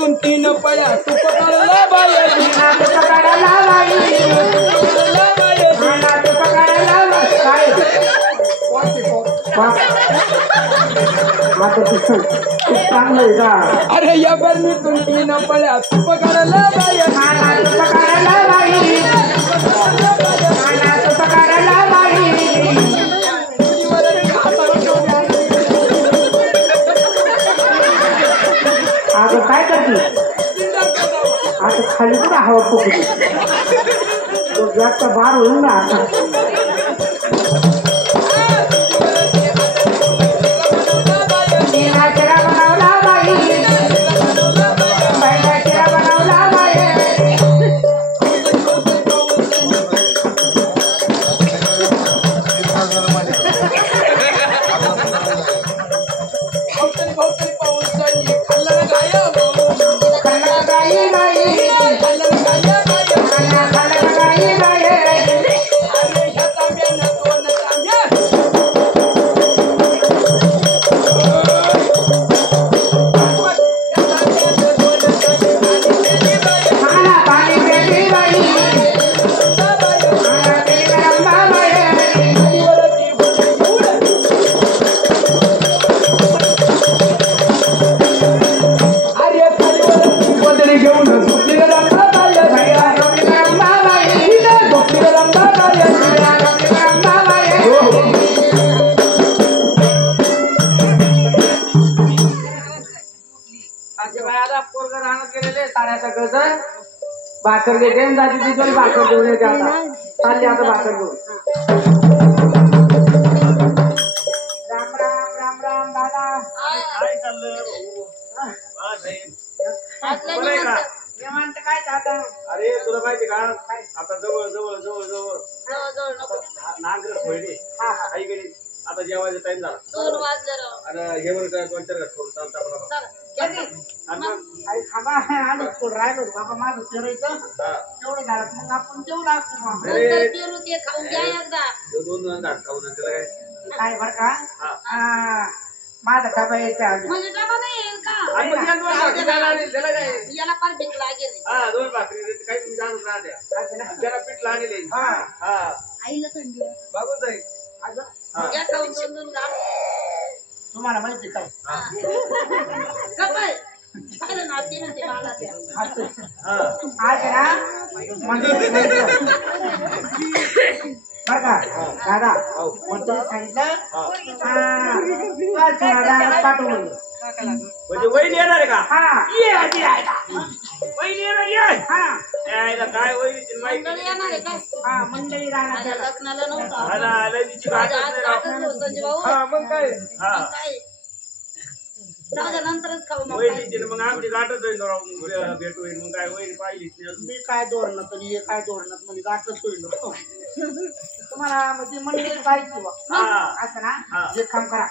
दोन तीन पळ्या तू पकडला बाई नाच पकडायला बाई नाच पकडायला बाई काय आता खूप चांगलं आहे का अरे या बरणी दोन तीन पळ्या तू पकडला बाई नाच पकडायला बाई नाच पकडायला बाई आता काय करते आता खाली कुठं हवा फुकली तो गॅसचा बार होईल ना आता शिरा बनवला बाई बाईला शिरा बनवला बाई खाल्ला गाई बाई खाल्ला गाई बाई खाना पाणी पेटी बाई खाना पेटी रंबा बाई बदली घेऊन झोपली रंबा बाई भैया रोटी रंबा बाई झोपली रंबा बाई भैया रोटी रंबा बाई आजच्या बायाला पोरग राहण्यात गेलेले साड्याचा गज भाकर घेते आणि जाते तिथून भाकर घेऊन येते आता चालली आता भाकर घेऊन राम राम राम राम दादा काय चाललं भाऊ? हा, साहेब. बरं आहे का? निवांत काय दादा अरे तुला माहिती का आता जवळ जवळ जवळ जवळ नांगर सोयरे हा हा काही गेली आता जेवायचा टाइम झाला आणि हे बरं दोन चार घास करून चालता आपला कधी आणि मग आई थांबा आलो थोडं राहिलो बाबा माझं फिरायचं हा. तेवढं झालं मग आपण जेवू लागतो मग. अरे खाऊन घ्या एकदा दोन घास खाऊन आणि त्याला काय काय बरं का हा. माझा डबा यायचा अजून म्हणजे डबा नाही येईल का आणि मग या दोन भाकरी द्यायला आली, त्याला काय याला फार भीक लागेल हा दोन भाकरी देते, काही तुम्ही जाणून राहत्या असं ना? आणि त्याला पीठ लागेल हा हा आईला थंडी बघून जाईल अजून हा. या खाऊन दोन दोन घाल तुम्हाला माहिती काय कपाय पाहिलं ना तीन ते मला द्या असं. हा. आज आहे ना मंदिर बरं का दादा मंत्री सांगितलं पाठवून म्हणजे वहिनी येणार आहे का हा ये आधी यायला. वहिनी येणार ये हा यायला काय वहिनीची माहिती मंडळी येणार आहे काय हा मंडळी राहणार माझ्या त्याला लग्नाला नव्हता मला लयनीची आज भाकरी नाही राव. आठच दिवस संजय भाऊ हा मग काय हा मग काय जाऊ नंतरच खाऊ मग काय. वहिनीची मग आमची गाठच होईल राव. मग भेट होईल मग काय वहिनी पाहिलीच नाही अजून. मी काय धोरणं तर हे काय धोरणं म्हणजे गाठच होईल तुम्हाला म्हणजे मंडळी पाहिजे बा. हा असं ना हा. एक काम करा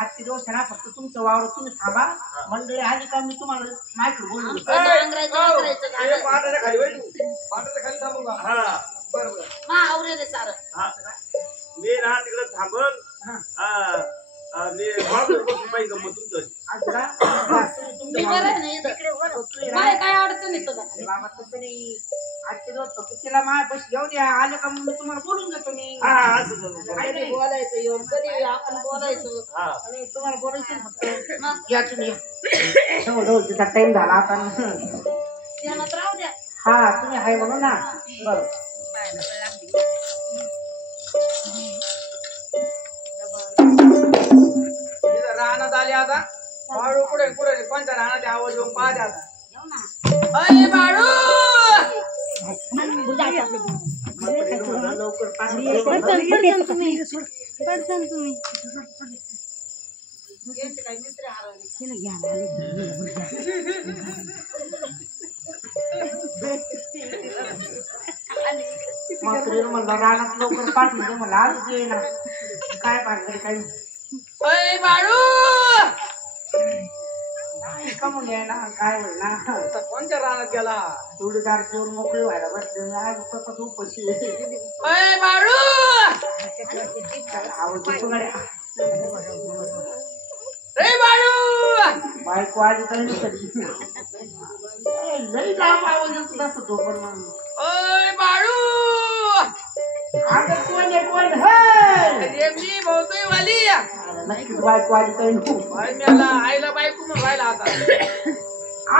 आजचे दिवस आहे ना फक्त तुमचं वावर तुम्ही थांबा मंडळी आली का मी तुम्हाला माहिती बोलून देतो. आमचं नांगरायचं नांगरायचं ए, झालं पाटाच्या खाली वळ तू. पाटाच्या खाली थांबू का हा बरं बरं मा आवरेले सारं हा मी ना तिकडे थांबल हा. हा मी बाजूला बसून पाहिजे मग तुमचं असं ना तुम्ही तुमचं मी वावर- बरं आहे ना इथं तुम्ही माय काय अडचण येतो का अरे बाबा तसं नाही आजचे दिवस फक्त तिला माय पैसे घेऊ द्या आले का मग मी तुम्हाला बोलून देतो मी हा असं करू. कधी बोलायचं येऊन कधी आपण बोलायचं हा आणि तुम्हाला बोलायचं ना फक्त मग या तुम्ही जवळ जवळ तिचा टाइम झाला आता ध्यानात राहू द्या हा तुम्ही आहे म्हणून ना बरं तिथं राहण्यात आली आता बाळू कुठे कुठे कोणत्या राहण्यात आवाज येऊन पाहते आता येऊ ना अरे बाळू लवकर पाच यायचं काय मिस्त्री हरवली मग म्हणलं रानात लवकर पाठवून दे मला आज ये ना काय पाहिजे काय अरे बाळू का म्हणले ना काय होईल ना आता कोणत्या राहण्यात गेला जोडीदार जेवण मोकळी व्हायला बसले आज कसं उपाशी अरे बाळू आवाज येतो गड्या. रे बाळू बायको आली तर लई लांब आवाज येत असतो पण ओय बाळू अगं कोण आहे कोण हे अरे मी बोलतोय वाली नक्कीच बायको आली तर बाई मला आईला बायको म्हणायला आता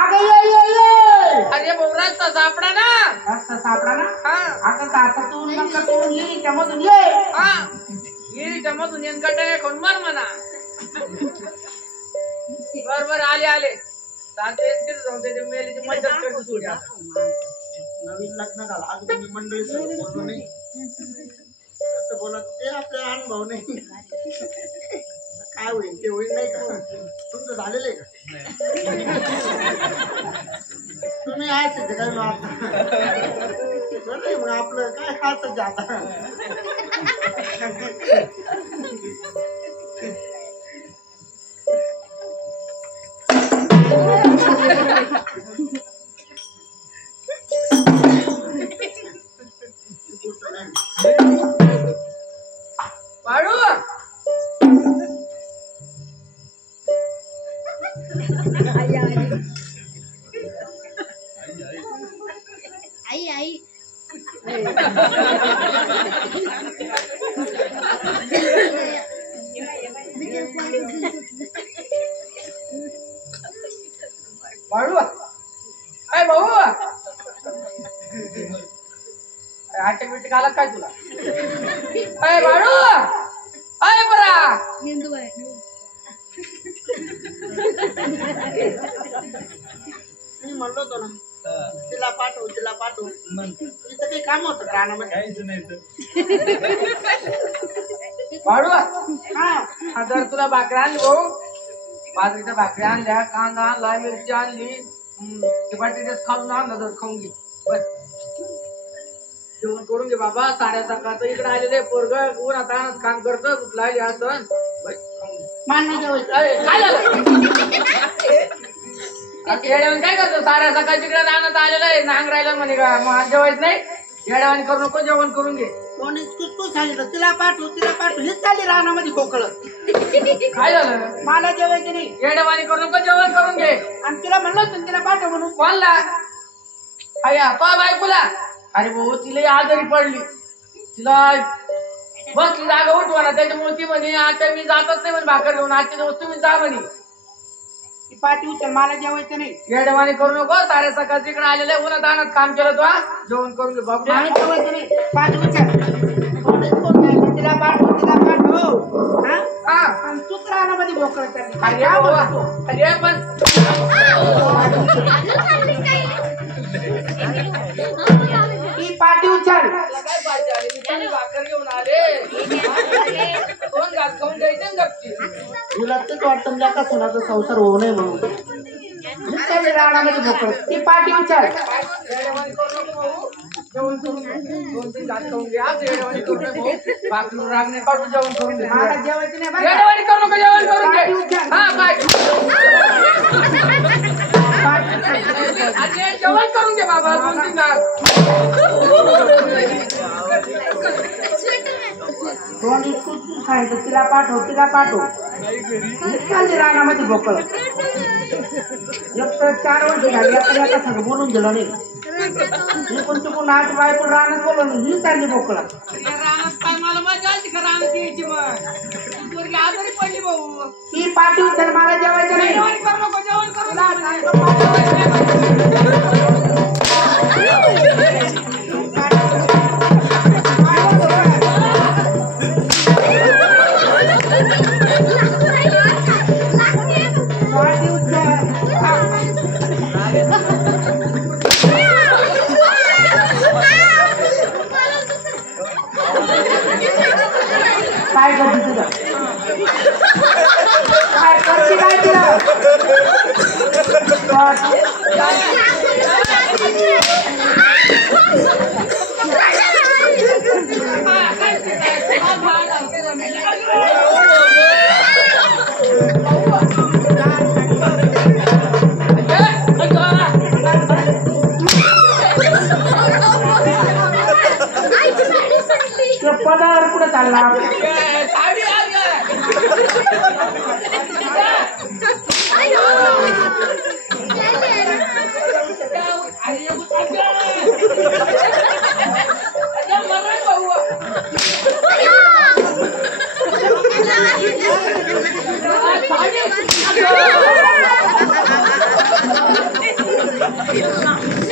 अगं ये अरे भाऊ रस्ता सापडा ना रस्ता सापडा ना हा अगं कासातून नकातून येईच्या मधून ये हा गिरीच्या मधून येऊन कटाळ्या खाऊन मर म्हणा बर आले आले चालते तिथे जाऊन ते मेलीची मज्जा करतो थोडी आता नवीन लग्न झालं आज तुम्ही मंडळी सगळं बोललो नाही कसं बोलत ते आपला अनुभव नाही काय होईल ते होईल नाही का तुमचं झालेलं आहे का तुम्ही आहेच काय बरं मग आपलं काय खायचं आता बाळू आई आई बाळू काय भाऊ आटे बिटे आला काय तुला अय बाळू अय बरा हिंदू आहे मी म्हणलो होतो ना तिला पाठव तिचं काही काम होतं रानामध्ये बाळू हा जर तुला भाकरी आणली भाऊ बाजरीच्या भाकरी आणल्या कांदा आणला मिरची आणली बटाट्याच खाऊन आणलं तर खाऊन घे बस जेवण करून घे बाबा 7:30 इकडे आलेले पोरग उन्हात आणत काम करतं भूक लागली असं बस खाऊन घे. मान्य जेवायचं अरे, काय झालं येड्यावानी काय करतो 7:30 तिकडे रानात आलेलं आहे नांग राहिलं म्हणे का मग जेवायच नाही येड्यावानी करू नको जेवण करून घे कोणी कुसकुस सांगितलं तिला पाठव हेच चालली रानामध्ये खोकळ काय झालं मला जेवायचं नाही येड्यावानी करू नको जेवण करून घे आणि तिला म्हणलं होतं तिला पाठव म्हणून कोणला अय्या तो बायकोला अरे भाऊ तिला आजारी पडली तिला बसली जागा उठवा ना त्याच्यामुळे ती म्हणे आता मी जातच नाही म्हणे भाकर घेऊन आजच्या दिवस तुम्ही जा म्हणे ती पाठी उचल मला जेवायचं नाही येडवाणी करू नको 7:30 इकडे आलेले उन्हात आणत काम केलं तू जेवण करून घे बाबड्या मला जेवायचं नाही पाठी उचल कोण नाही, तिला पाठव हा हा आणि तूच रानामध्ये भोकळ करते अरे बाबा अरे पण ती पाठी उचल काय पाहिजे आली मी तुम्ही भाकर घेऊन आले दोन घास खाऊन द्यायचे ना गपची तुला तेच वाटतं तुला का सुनाचा संसार होऊ नये म्हणून उचल रानामध्ये भोकळ ती पाठी उचल येडवाणी करू नको भाऊ जेवण करून घे 2-3 घास खाऊन घे आज येडवाणी करू नको भाकरून रागणे काढून जेवण करून घे मला जेवायचं नाही बरं का? येडवाणी करू नको जेवण करून घे हा बाय अरे जेवण करून घे बाबा 2-3 घास कोणी कुसकुस सांगितलं तिला पाठव चालली रानामध्ये भोकळ एक तर 4 वर्ष झाली आता एका संग बोलून गेलो नाही मी पण चुकून आज बायको रानात बोलवलं ही चालली भोकळा रानात काय मला मजा आली का रानात यायची मग पोरगी आजारी पडली भाऊ ती पाठी उचल मला जेवायचं नाही जेवण करू नको जेवण करू तुला सांगतो पाठी उचल काय करते तुझं काय करते काय तुला पदावर कुठे चालला साडी आली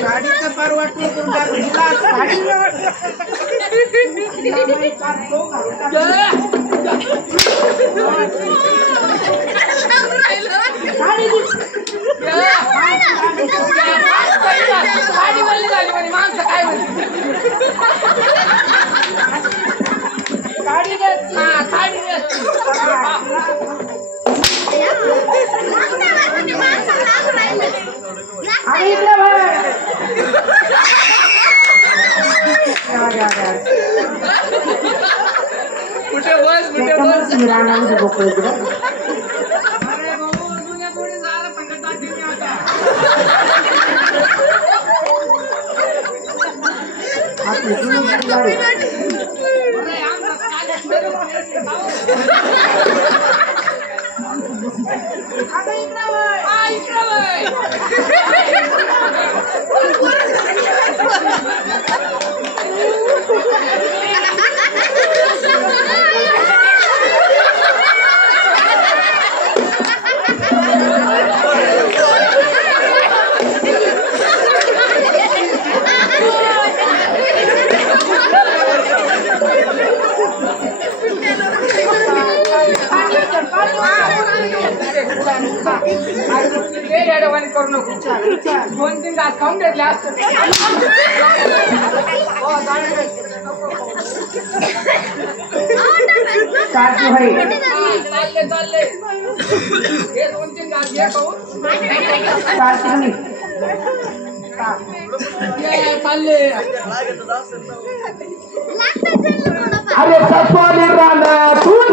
साडीचं फार वाटलं करून टाकलं. हिला साडी हिला माहित फार तो घालून टाकलं. साडी बोलली झाली म्हणे माणसं काय म्हणते साडी नेस ना साडी नेस आणि इकडे बघ. कुठे बस कुठे बस त्याच्यामुळेच मी रानामध्ये बघतोय इकडे. अरे भाऊ जुन्या थोडी झालं संकट टाकली मी आता आपली जुनी गाडी. अरे आमचा काय करू नको 2-3 घास खाऊन घेतले असते सासू आहे. चालले चालले हे 2-3 घास घे खाऊन सासू नाही. चालले अरे सत्वाने रानातून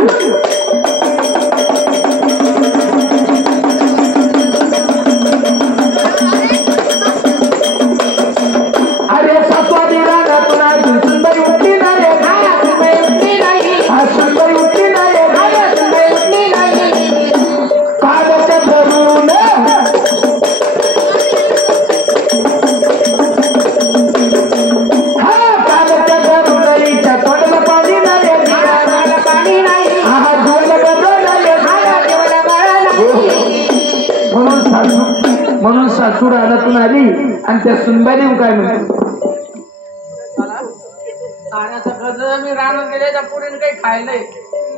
अरे सत्वाने रानातून अजून सुंदर उठली नाही सुंदर उठली नाही सुंदर उठली नाही कागद धरून म्हणून सासू रानातून आली आणि त्या सुनबाई काय म्हणतो खाण्याचं गज मी रानात गेले त्या पुढे काही खायलंय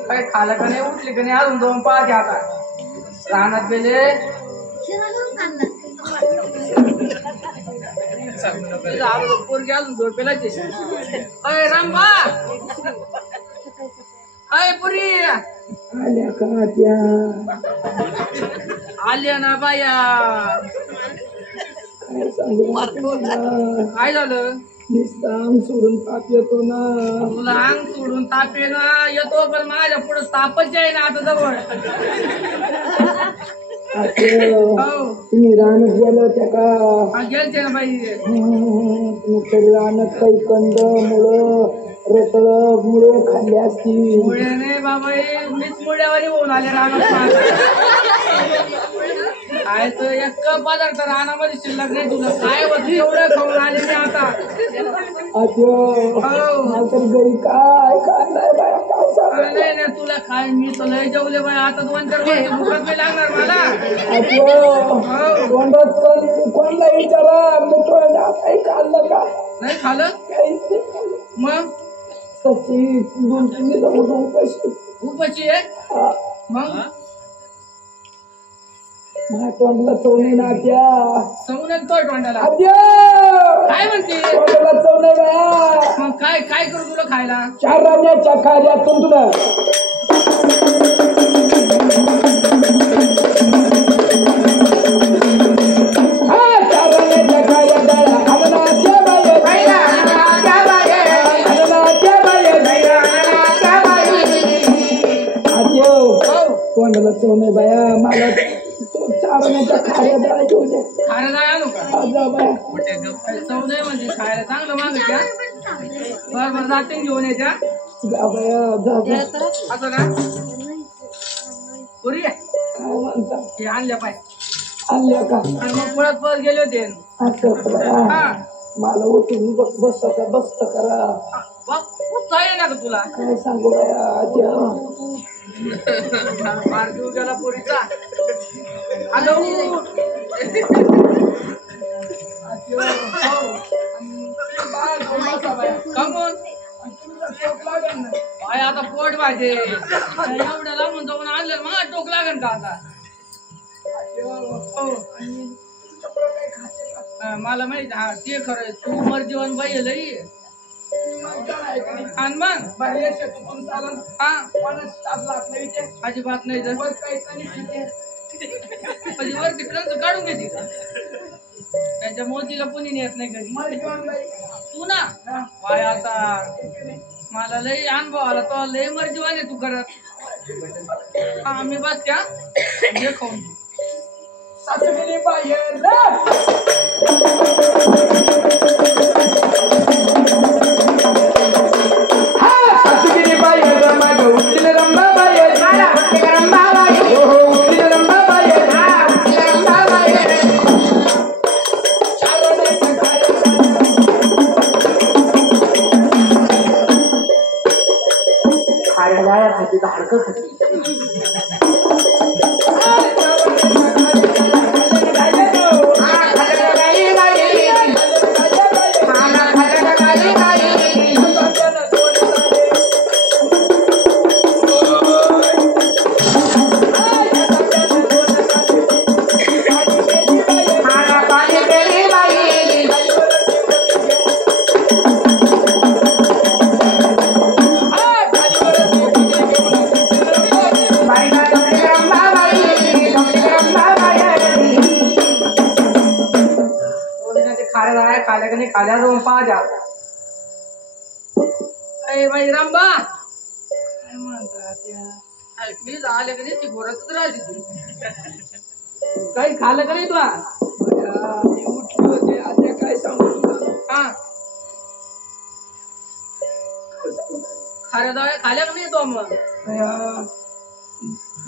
काही खाल्लं का नाही उठली का नाही अजून 2 पाच आता रानात गेले पोरगी अजून झोपेला अय रामबा अय पुरी आल्या का त्या आल्या ना बाया काय सांगू काय झालं निस्ताम सोडून ताप येतो ना तुला अंग सोडून ताप ना येतो पण माझ्या पुढे तापच आहे ना आता जवळ हो तुम्ही रानात गेलो त्या का गेलते ना बाई तुम्ही रानात काही कंद मुळं रतळ मुळे खाल्ले असतील मुळे नाही बाबा मीच मुळ्यावारी होऊन आले रानात काय तर एक पदार्थ रानामध्ये शिल्लक नाही तुला काय होत एवढं खाऊन आले मी आता मला तर घरी काय खाल्लाय बाया काय सांगा नाही नाही तुला काय मी तर लय जेवले बाई आता 2-4 वर्ष भूकच नाही लागणार मला तोंडात कोणला विचारा मी तोंडात काही खाल्लं का नाही खाल्लं काहीच नाही खाल्लं. मग तशी 2-3 दिवस उपाशी खूपची आहे मग माझ्या तोंडला चवली ना त्या सगूनच तो तोंडाला आद्या काय म्हणते तोंडाला चव नाही बाया मग काय काय करू तुला खायला 4 राण्याच्या कार्यातून तुला तोंडाला चव नाही बाया मला 4 राण्याच्या खाऱ्या डाळ घेऊन दे खायला जाय आणू का जा बाया चव नाही म्हणजे खायला चांगलं मागायच्या बरं जाते घेऊन यायच्या जा बाया जा असं ना पुरी काय म्हणता हे आणल्या पाय आणल्या का आणि मग पळत गेले होते असं बाया हा मला उठून बसता करा खूप काय ना का तुला काय सांगू बाया आद्या मार देऊ गेला पोरीचा. हॅलो कमून काय आता पोट पाहिजे एवढ्या लांबून जाऊन आणलं मग टोक लागेल का आता. मला माहित हा ते खरं तू मर्जीवन बाई लई आणि मग हा अजिबात नाही म्हणजे वरती कंच काढून घेते का त्यांच्या मोतीला कोणी नेत नाही कधी तू ना काय आता मला लई अनुभव आला तो लई मर्जीवान आहे तू करत हा मी बस त्या हे खाऊन सासूगिरी बाहेर सासूगिरी बाहेर रंबा उठली रंबा बाहेर रंबा बाहेर हो उठली रंबा बाहेर रंबा बाहेर खायला जाया खाती हडकं खाती खाल्या जाऊन पाहा बाई रामबा काय म्हणतात मी आले का नाही घोरतच राहते तू काही खाल्लं का नाही तू उठली होते आता काय सांगू हा खाऱ्या जाव्या खाल्या का नाही तो मग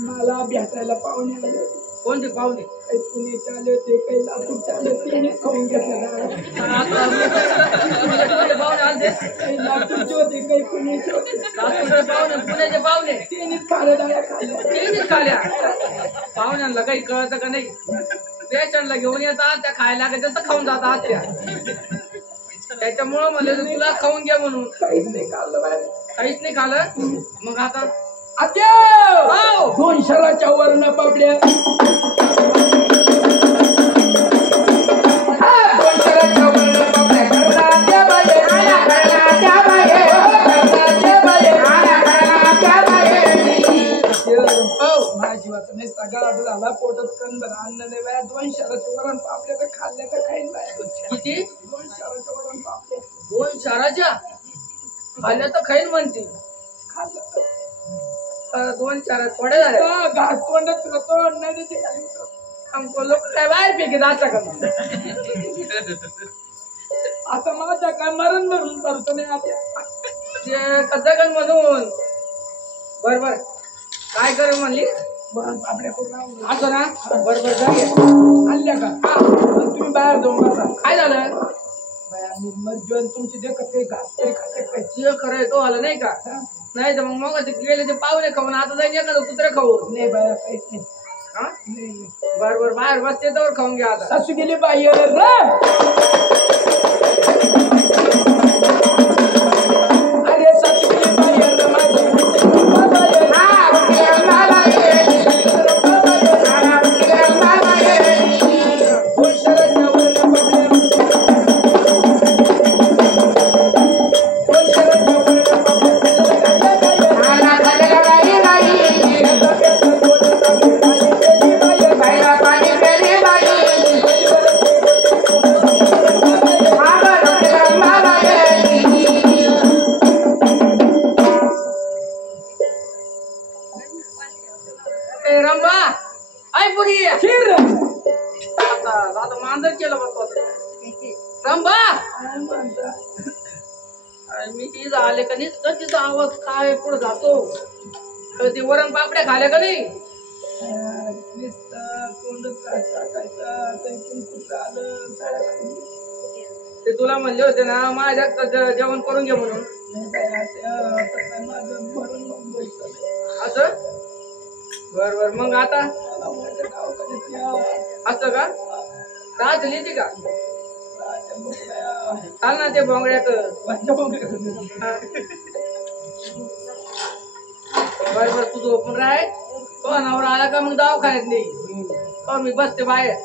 मला भेटायला पाहुणे आले होते. कोणते पाहुणे काही पुण्याचे आले होते काही लातूरचे आले होते तेच खाऊन घेतलं पाहुणे आले काही लातूरचे होते काही पुण्याचे होते पाहुणे पुण्याचे पाहुणे तेच खायला खाल्लं तेच खाल्या पाहुण्यांना काही कळतं का नाही पेशंटला घेऊन येतात त्या खायला लागायचं तर खाऊन जातात त्या त्याच्यामुळं म्हणलं तुला खाऊन घ्या म्हणून काहीच नाही खाल्लं बाहेर काहीच नाही खाल्लं मग आता आत्या दोन शराच्या वरण पापड्या दोन शराच्या वरण पापड्या करणाच्या बाहेर करणाच्या बाहेर करणाच्या बाहेर माझ्या जीवाचा नुसता गाठ झाला पोटात कणभर अन्न नाही बाया. दोन शराच्या वरण पापड्या तर खाल्ल्या तर खाईन बाया. किती दोन शराच्या वरण पापड्या दोन शहराच्या खाल्ल्या तर खाईन म्हणते खाल्लं दोन चार थोड्या झाल्या घास तोंडात तोंड नाही देते खाली आमको लोक काय बाहेर फेकी जायचं का आता माझा काय मरण भरून करतो नाही आता ते कथाकन मधून बर काय करे म्हणली आपल्या करून असं ना बरोबर जाऊया आणल्या का तुम्ही बाहेर जाऊन बसा. काय झालं बाया मी मर्जीवान तुमची देखत काही घास तरी खाते काय ते खरंय तो आला नाही का नाही तर मग गेले ते पाहुणे खाऊन आता जाईन एखादं कुत्रे खाऊ नाही बाया काहीच नाही हा नाही बरोबर बाहेर बसते तर खाऊन घ्या आता सासू गेली बाहेर अरे सासू गेली बाहेर माझी रंबा ऐ पुरी खीर आता मांजर केलं बघतो रंबा मी तिथं आले का नाही तर तिचा आवाज काय पुढे जातो ते वरण पापड्या खाल्या का नाही ते तुला म्हणले होते ना माझ्या जेवण करून घे म्हणून असं बर बर मग आता असं का राज लिहिते का चाल ना ते बोंगड्यात बर बर तुझं ओपन राय तो नवरा आला का मग दवाखान्यात नाही हो मी बसते बाहेर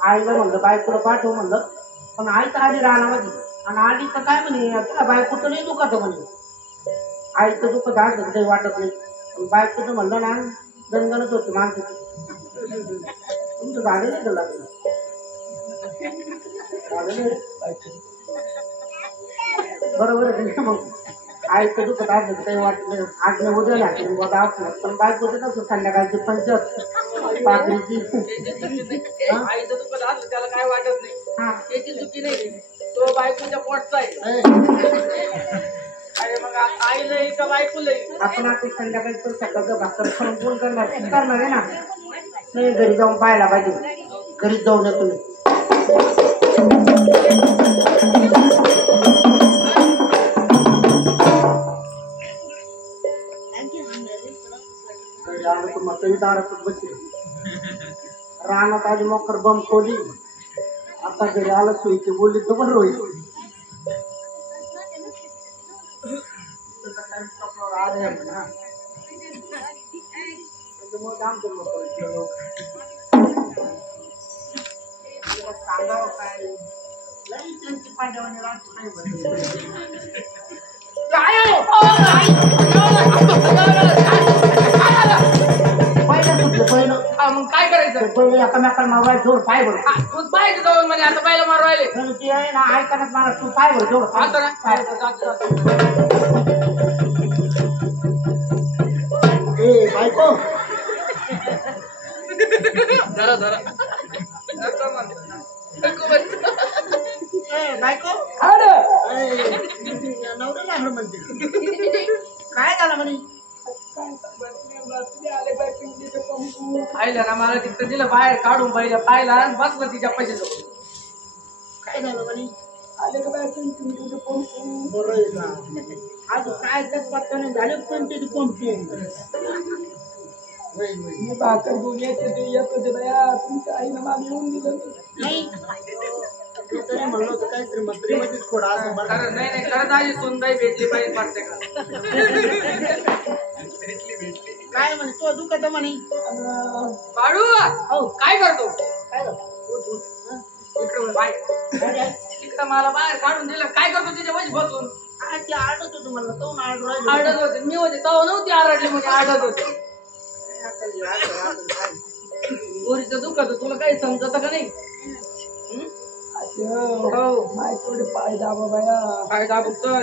आईला म्हणलं बायकोला पाठव म्हणलं पण आई तर आली रानामध्ये आणि आली तर काय म्हणे तुला बायकोचं नाही दुखत म्हणे आईचं दुखत आज काही वाटत नाही पण बायकोचं म्हणलं ना दणगणच होते माणसं तुमचं झालं नाही का लागलं बरोबर आहे मग आईचं दुखत आज काही वाटत नाही आज नाही उद्या लागते दवाखान्यात पण बायकोचं कसं संध्याकाळची पंचत पाकरीची आईचं दुखत असलं त्याला काय वाटत नाही हा त्याची चुकी नाही तो बायकोच्या पोटचा आहे अरे मग आईला येईल का बायकोला येईल आपण आता संध्याकाळी पण सकाळचं भाकर खाऊन फोन करणार आहे ना नाही घरी जाऊन पाहायला पाहिजे घरीच जाऊन येतो मी घरी आलो तर मग तरी दारातच बसेल रानात आधी मोकर बंब खोली आता घरी आलं सोयीची बोलली तर बरं होईल पहिलं मग काय करायचं पहिले एकामेकाला मारवायला जोड पाय भर तू बाहेर जाऊन म्हणजे आता बायला मारवायले पण ती आहे ना ऐकण्यात मला तू पाय भर जोड आता ना पाय ए बायको धरा धरा ए बायको नवरा लागलं म्हणते काय झालं म्हणे आईला ना मला तिथं दिलं बाहेर काढून पाहिलं पाहिला आणि बसलं तिच्या पैसे जाऊन काय झालं म्हणे आले का बाहेर बरं आहे का आज काय तर पत्ता नाही झाले पण ते कोणते मी भाकर घेऊन येत होते बया तुमच्या आईनं मला येऊन दिलं नाही तू तरी म्हणलं होतं काहीतरी मत्रीमध्येच थोडा असं बरं खरं नाही नाही खरंच आधी सुनबाई भेटली पाहिजे वाटते का काय म्हणे तो दुखत म्हणे काढू हो काय करतो काय झालं इकडे बाहेर इकडे मला बाहेर काढून दिलं काय करतो तिच्या पैसे बसून काय ते आडत होतं म्हणलं तो आड राहिलो आडत होते मी होते तेव्हा नव्हती आरडली म्हणजे आडत होते गोरीचं दुखत तुला काही समजत का नाही हो थोडे पाय दाबा बाया पाय दाबतो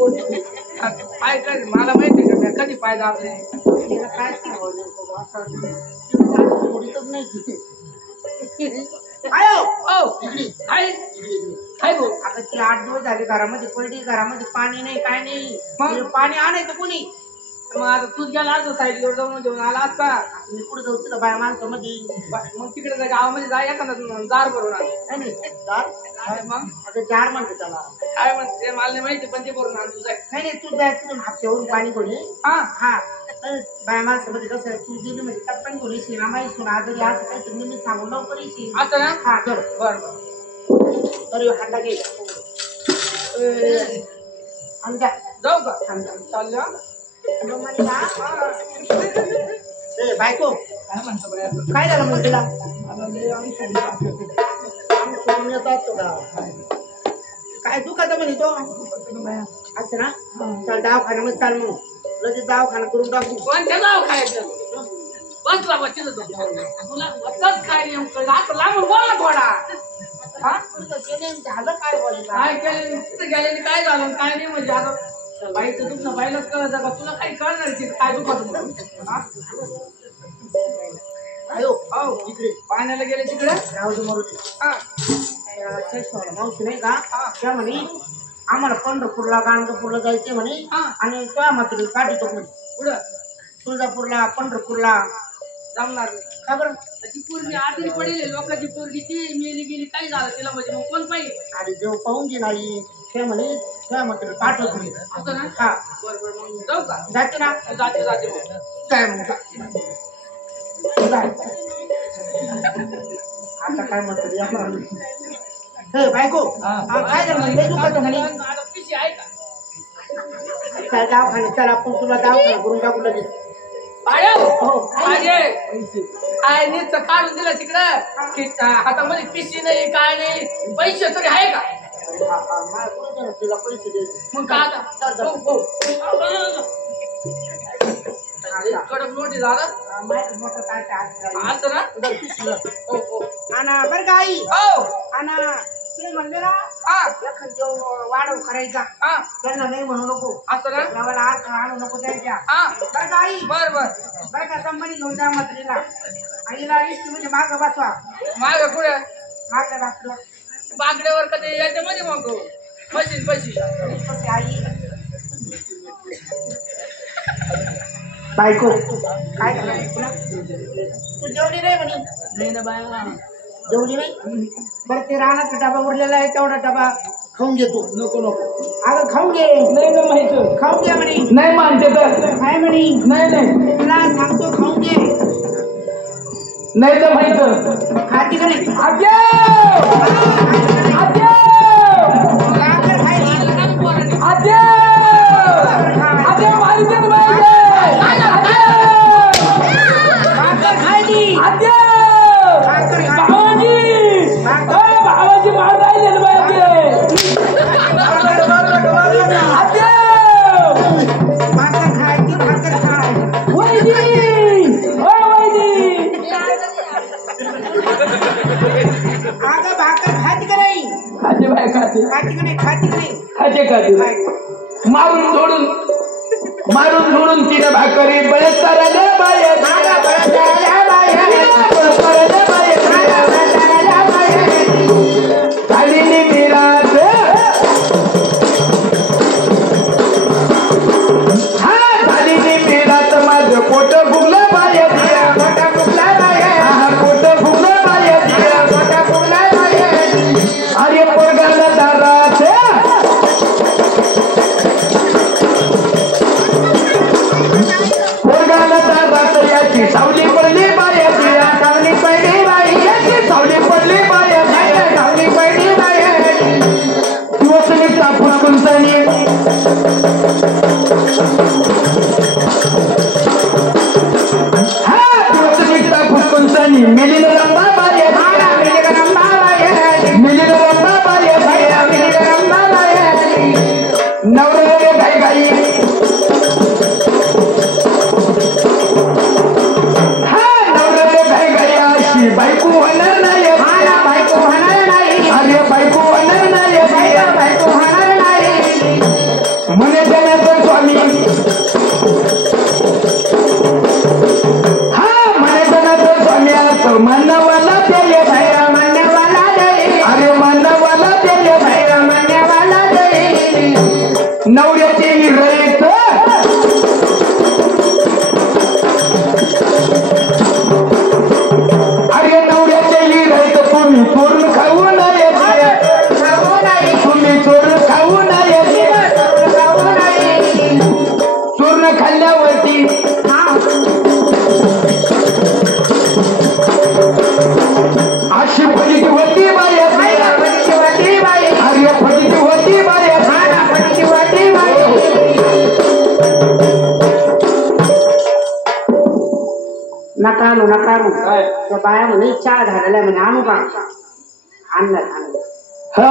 पाय काय मला माहिती का मी कधी पाय दाबले तिला काय सांगावं थोडीच नाही आयो काय काय बोल आता ती 8 दिवस झाले घरामध्ये पडली घरामध्ये पाणी नाही काय नाही मग? पाणी आणायचं कोणी मग आता तूच गेला असं साईडवर जाऊन घेऊन आला असता मी पुढे जाऊ तिला बाया माणसामध्ये मग तिकडे जा गावामध्ये जा एखादा जार भरून आण नाही जार काय मग आता जार म्हणते त्याला काय म्हणते मला नाही माहिती पण ते भरून आण तुझं नाही तू जायचं तिथून हापशावरून पाणी कोणी हा हा बाया माणसामध्ये कसं तू गेली म्हणजे टप्प्यान कोणी येशील आम्हाला येशील आजरी आज काहीतरी मी सांगून लवकर येशील असं ना हा कर बर बर तरी हांडा घे आमच्या जाऊ का आमच्या चालल्या ए बायको काय म्हणतो बाया काय झालं म्हणजे तिला मला लय आम्ही सोडून आम्ही सोडून येतो असतो का काय दुखायचं म्हणे तो बाया असं ना चल दवाखान्यामध्ये चाल मग लगेच दवाखाना करून टाकू कोणत्या गाव खायचं बसला बसला तुला वचच काय नेमकं आता लांबून बोला थोडा हा झालं काय बोल काय केलं तिथे गेल्याने काय झालं काय नाही म्हणजे आता बाईचं दुखणं बाईलाच कळत का तुला काही कळणार काय दुखत म्हणून अयो हो इकडे पाण्याला गेले तिकडे राहू दे मरू दे हा मावशी नाही का त्या म्हणे आम्हाला पंढरपूरला गाणगापूरला जायचे म्हणे हा. आणि त्या मात्र काढतो म्हणे पुढं तुळजापूरला पंढरपूरला जमणार नाही. का बरं ती पोरगी आतली पडेल लोकांची पोरगी ती मेली गेली काय झालं तिला म्हणजे मग कोण पाहिजे अरे देव पाहून घे नाही ते म्हणे त्या म्हटलं पाठवतो मी. असं ना हा बरोबर मग जाऊ का जाते ना जाते जाते मग काय मग आता काय म्हणतो हे बायको काय झालं म्हणजे दुखायचं म्हणे आता पिशी आहे का काय दवाखान्यात चला आपण तुला दवाखाना करून टाकू लगेच बाळ्या माझे काय नीच काढून दिलं तिकडं की हातामध्ये पिशी नाही काय नाही पैसे तरी आहे का तुला पैसे द्यायचे मग का आता हो, हो. कडक नोटी झालं माहिती मोठं काय काय असं ना हो हो आणि बरं का आई हो आणि ते म्हणले ना हा एखाद देव वाढव करायचा हा त्यांना नाही म्हणू नको असं ना देवाला आग आणू नको द्यायच्या हा बरं का आई बर बर बरं का संबंधी घेऊन जा मैत्रिणीला आईला इष्ट म्हणजे मागं बसवा माग पुढे मागं बसलं बाकड्यावर कधी याच्यामध्ये मग पैसे पैसे कसे आई बायको काय करायचं तुला तू जेवली नाही म्हणे नाही ना बाया जेवली नाही बरं ते रानाचा डबा उरलेला आहे तेवढा डबा खाऊन घेतो नको नको अगं खाऊन घे नाही ना माहित खाऊन घे म्हणे नाही मानते तर काय म्हणे नाही नाही तुला सांगतो खाऊन घे नाही तर माहित खाती का नाही आज्ञा आज्ञा भाकर खायची आज्ञा आज्ञा मारी दे भाकर खायची आज्ञा भाकर खा भावाजी भावाजी मार राहिले आज्ञा भाकर खायची भाकर खाय वैदी ओ वैदी अगं भाकर खाती का नाही खाते बाय खाते खाती का नाही खाती का नाही खाते खाते मारून झोडून तिने भाकरी बळसराल्या बाया बळसराल्या बाया झालेली मिराज हा झालेली मिराज माझं पोट फुगलं बाया दिया पोट फुगला बाया हा पोट फुगलं बाया दिया पोट फुगला बाया अरे पोरगाला दारात पोरगाला दारात याची सावली पडली बाया दिया सावली पडली बाई याची सावली पडली बाया दिया सावली पडली बाया दिवस निघता फुसकुंचानी हा दिवस निघता फुसकुंचानी मिलील रंबा बाया दिया मिलील रंबा बाया मिलील रंबा बाया दिया मिलील रंबा बाया नवरे घाई घाई हा नवरे घाई घाई अशी बायको होणार नाही बायको होणार नाही अरे बायको होणार नाही बायको होणार नाही म्हणे जनार्दन स्वामी हा म्हणे जनार्दन स्वामी असं मानवाला त्याले बाहेर मानवाला दे अरे मानवाला त्याले बाहेर मानवाला दे नवऱ्याचे रयत अरे नवऱ्याचे रयत तुम्ही चोरून खाऊ नये तुम्ही चोरून खाऊ नये चूर्ण खाल्ल्यावरती अशी फजिती होती बाया अरे फजिती होती बाया नकारू नकारू त्या बाया म्हणे चहा झालेला आहे म्हणे आणू का आणलं हा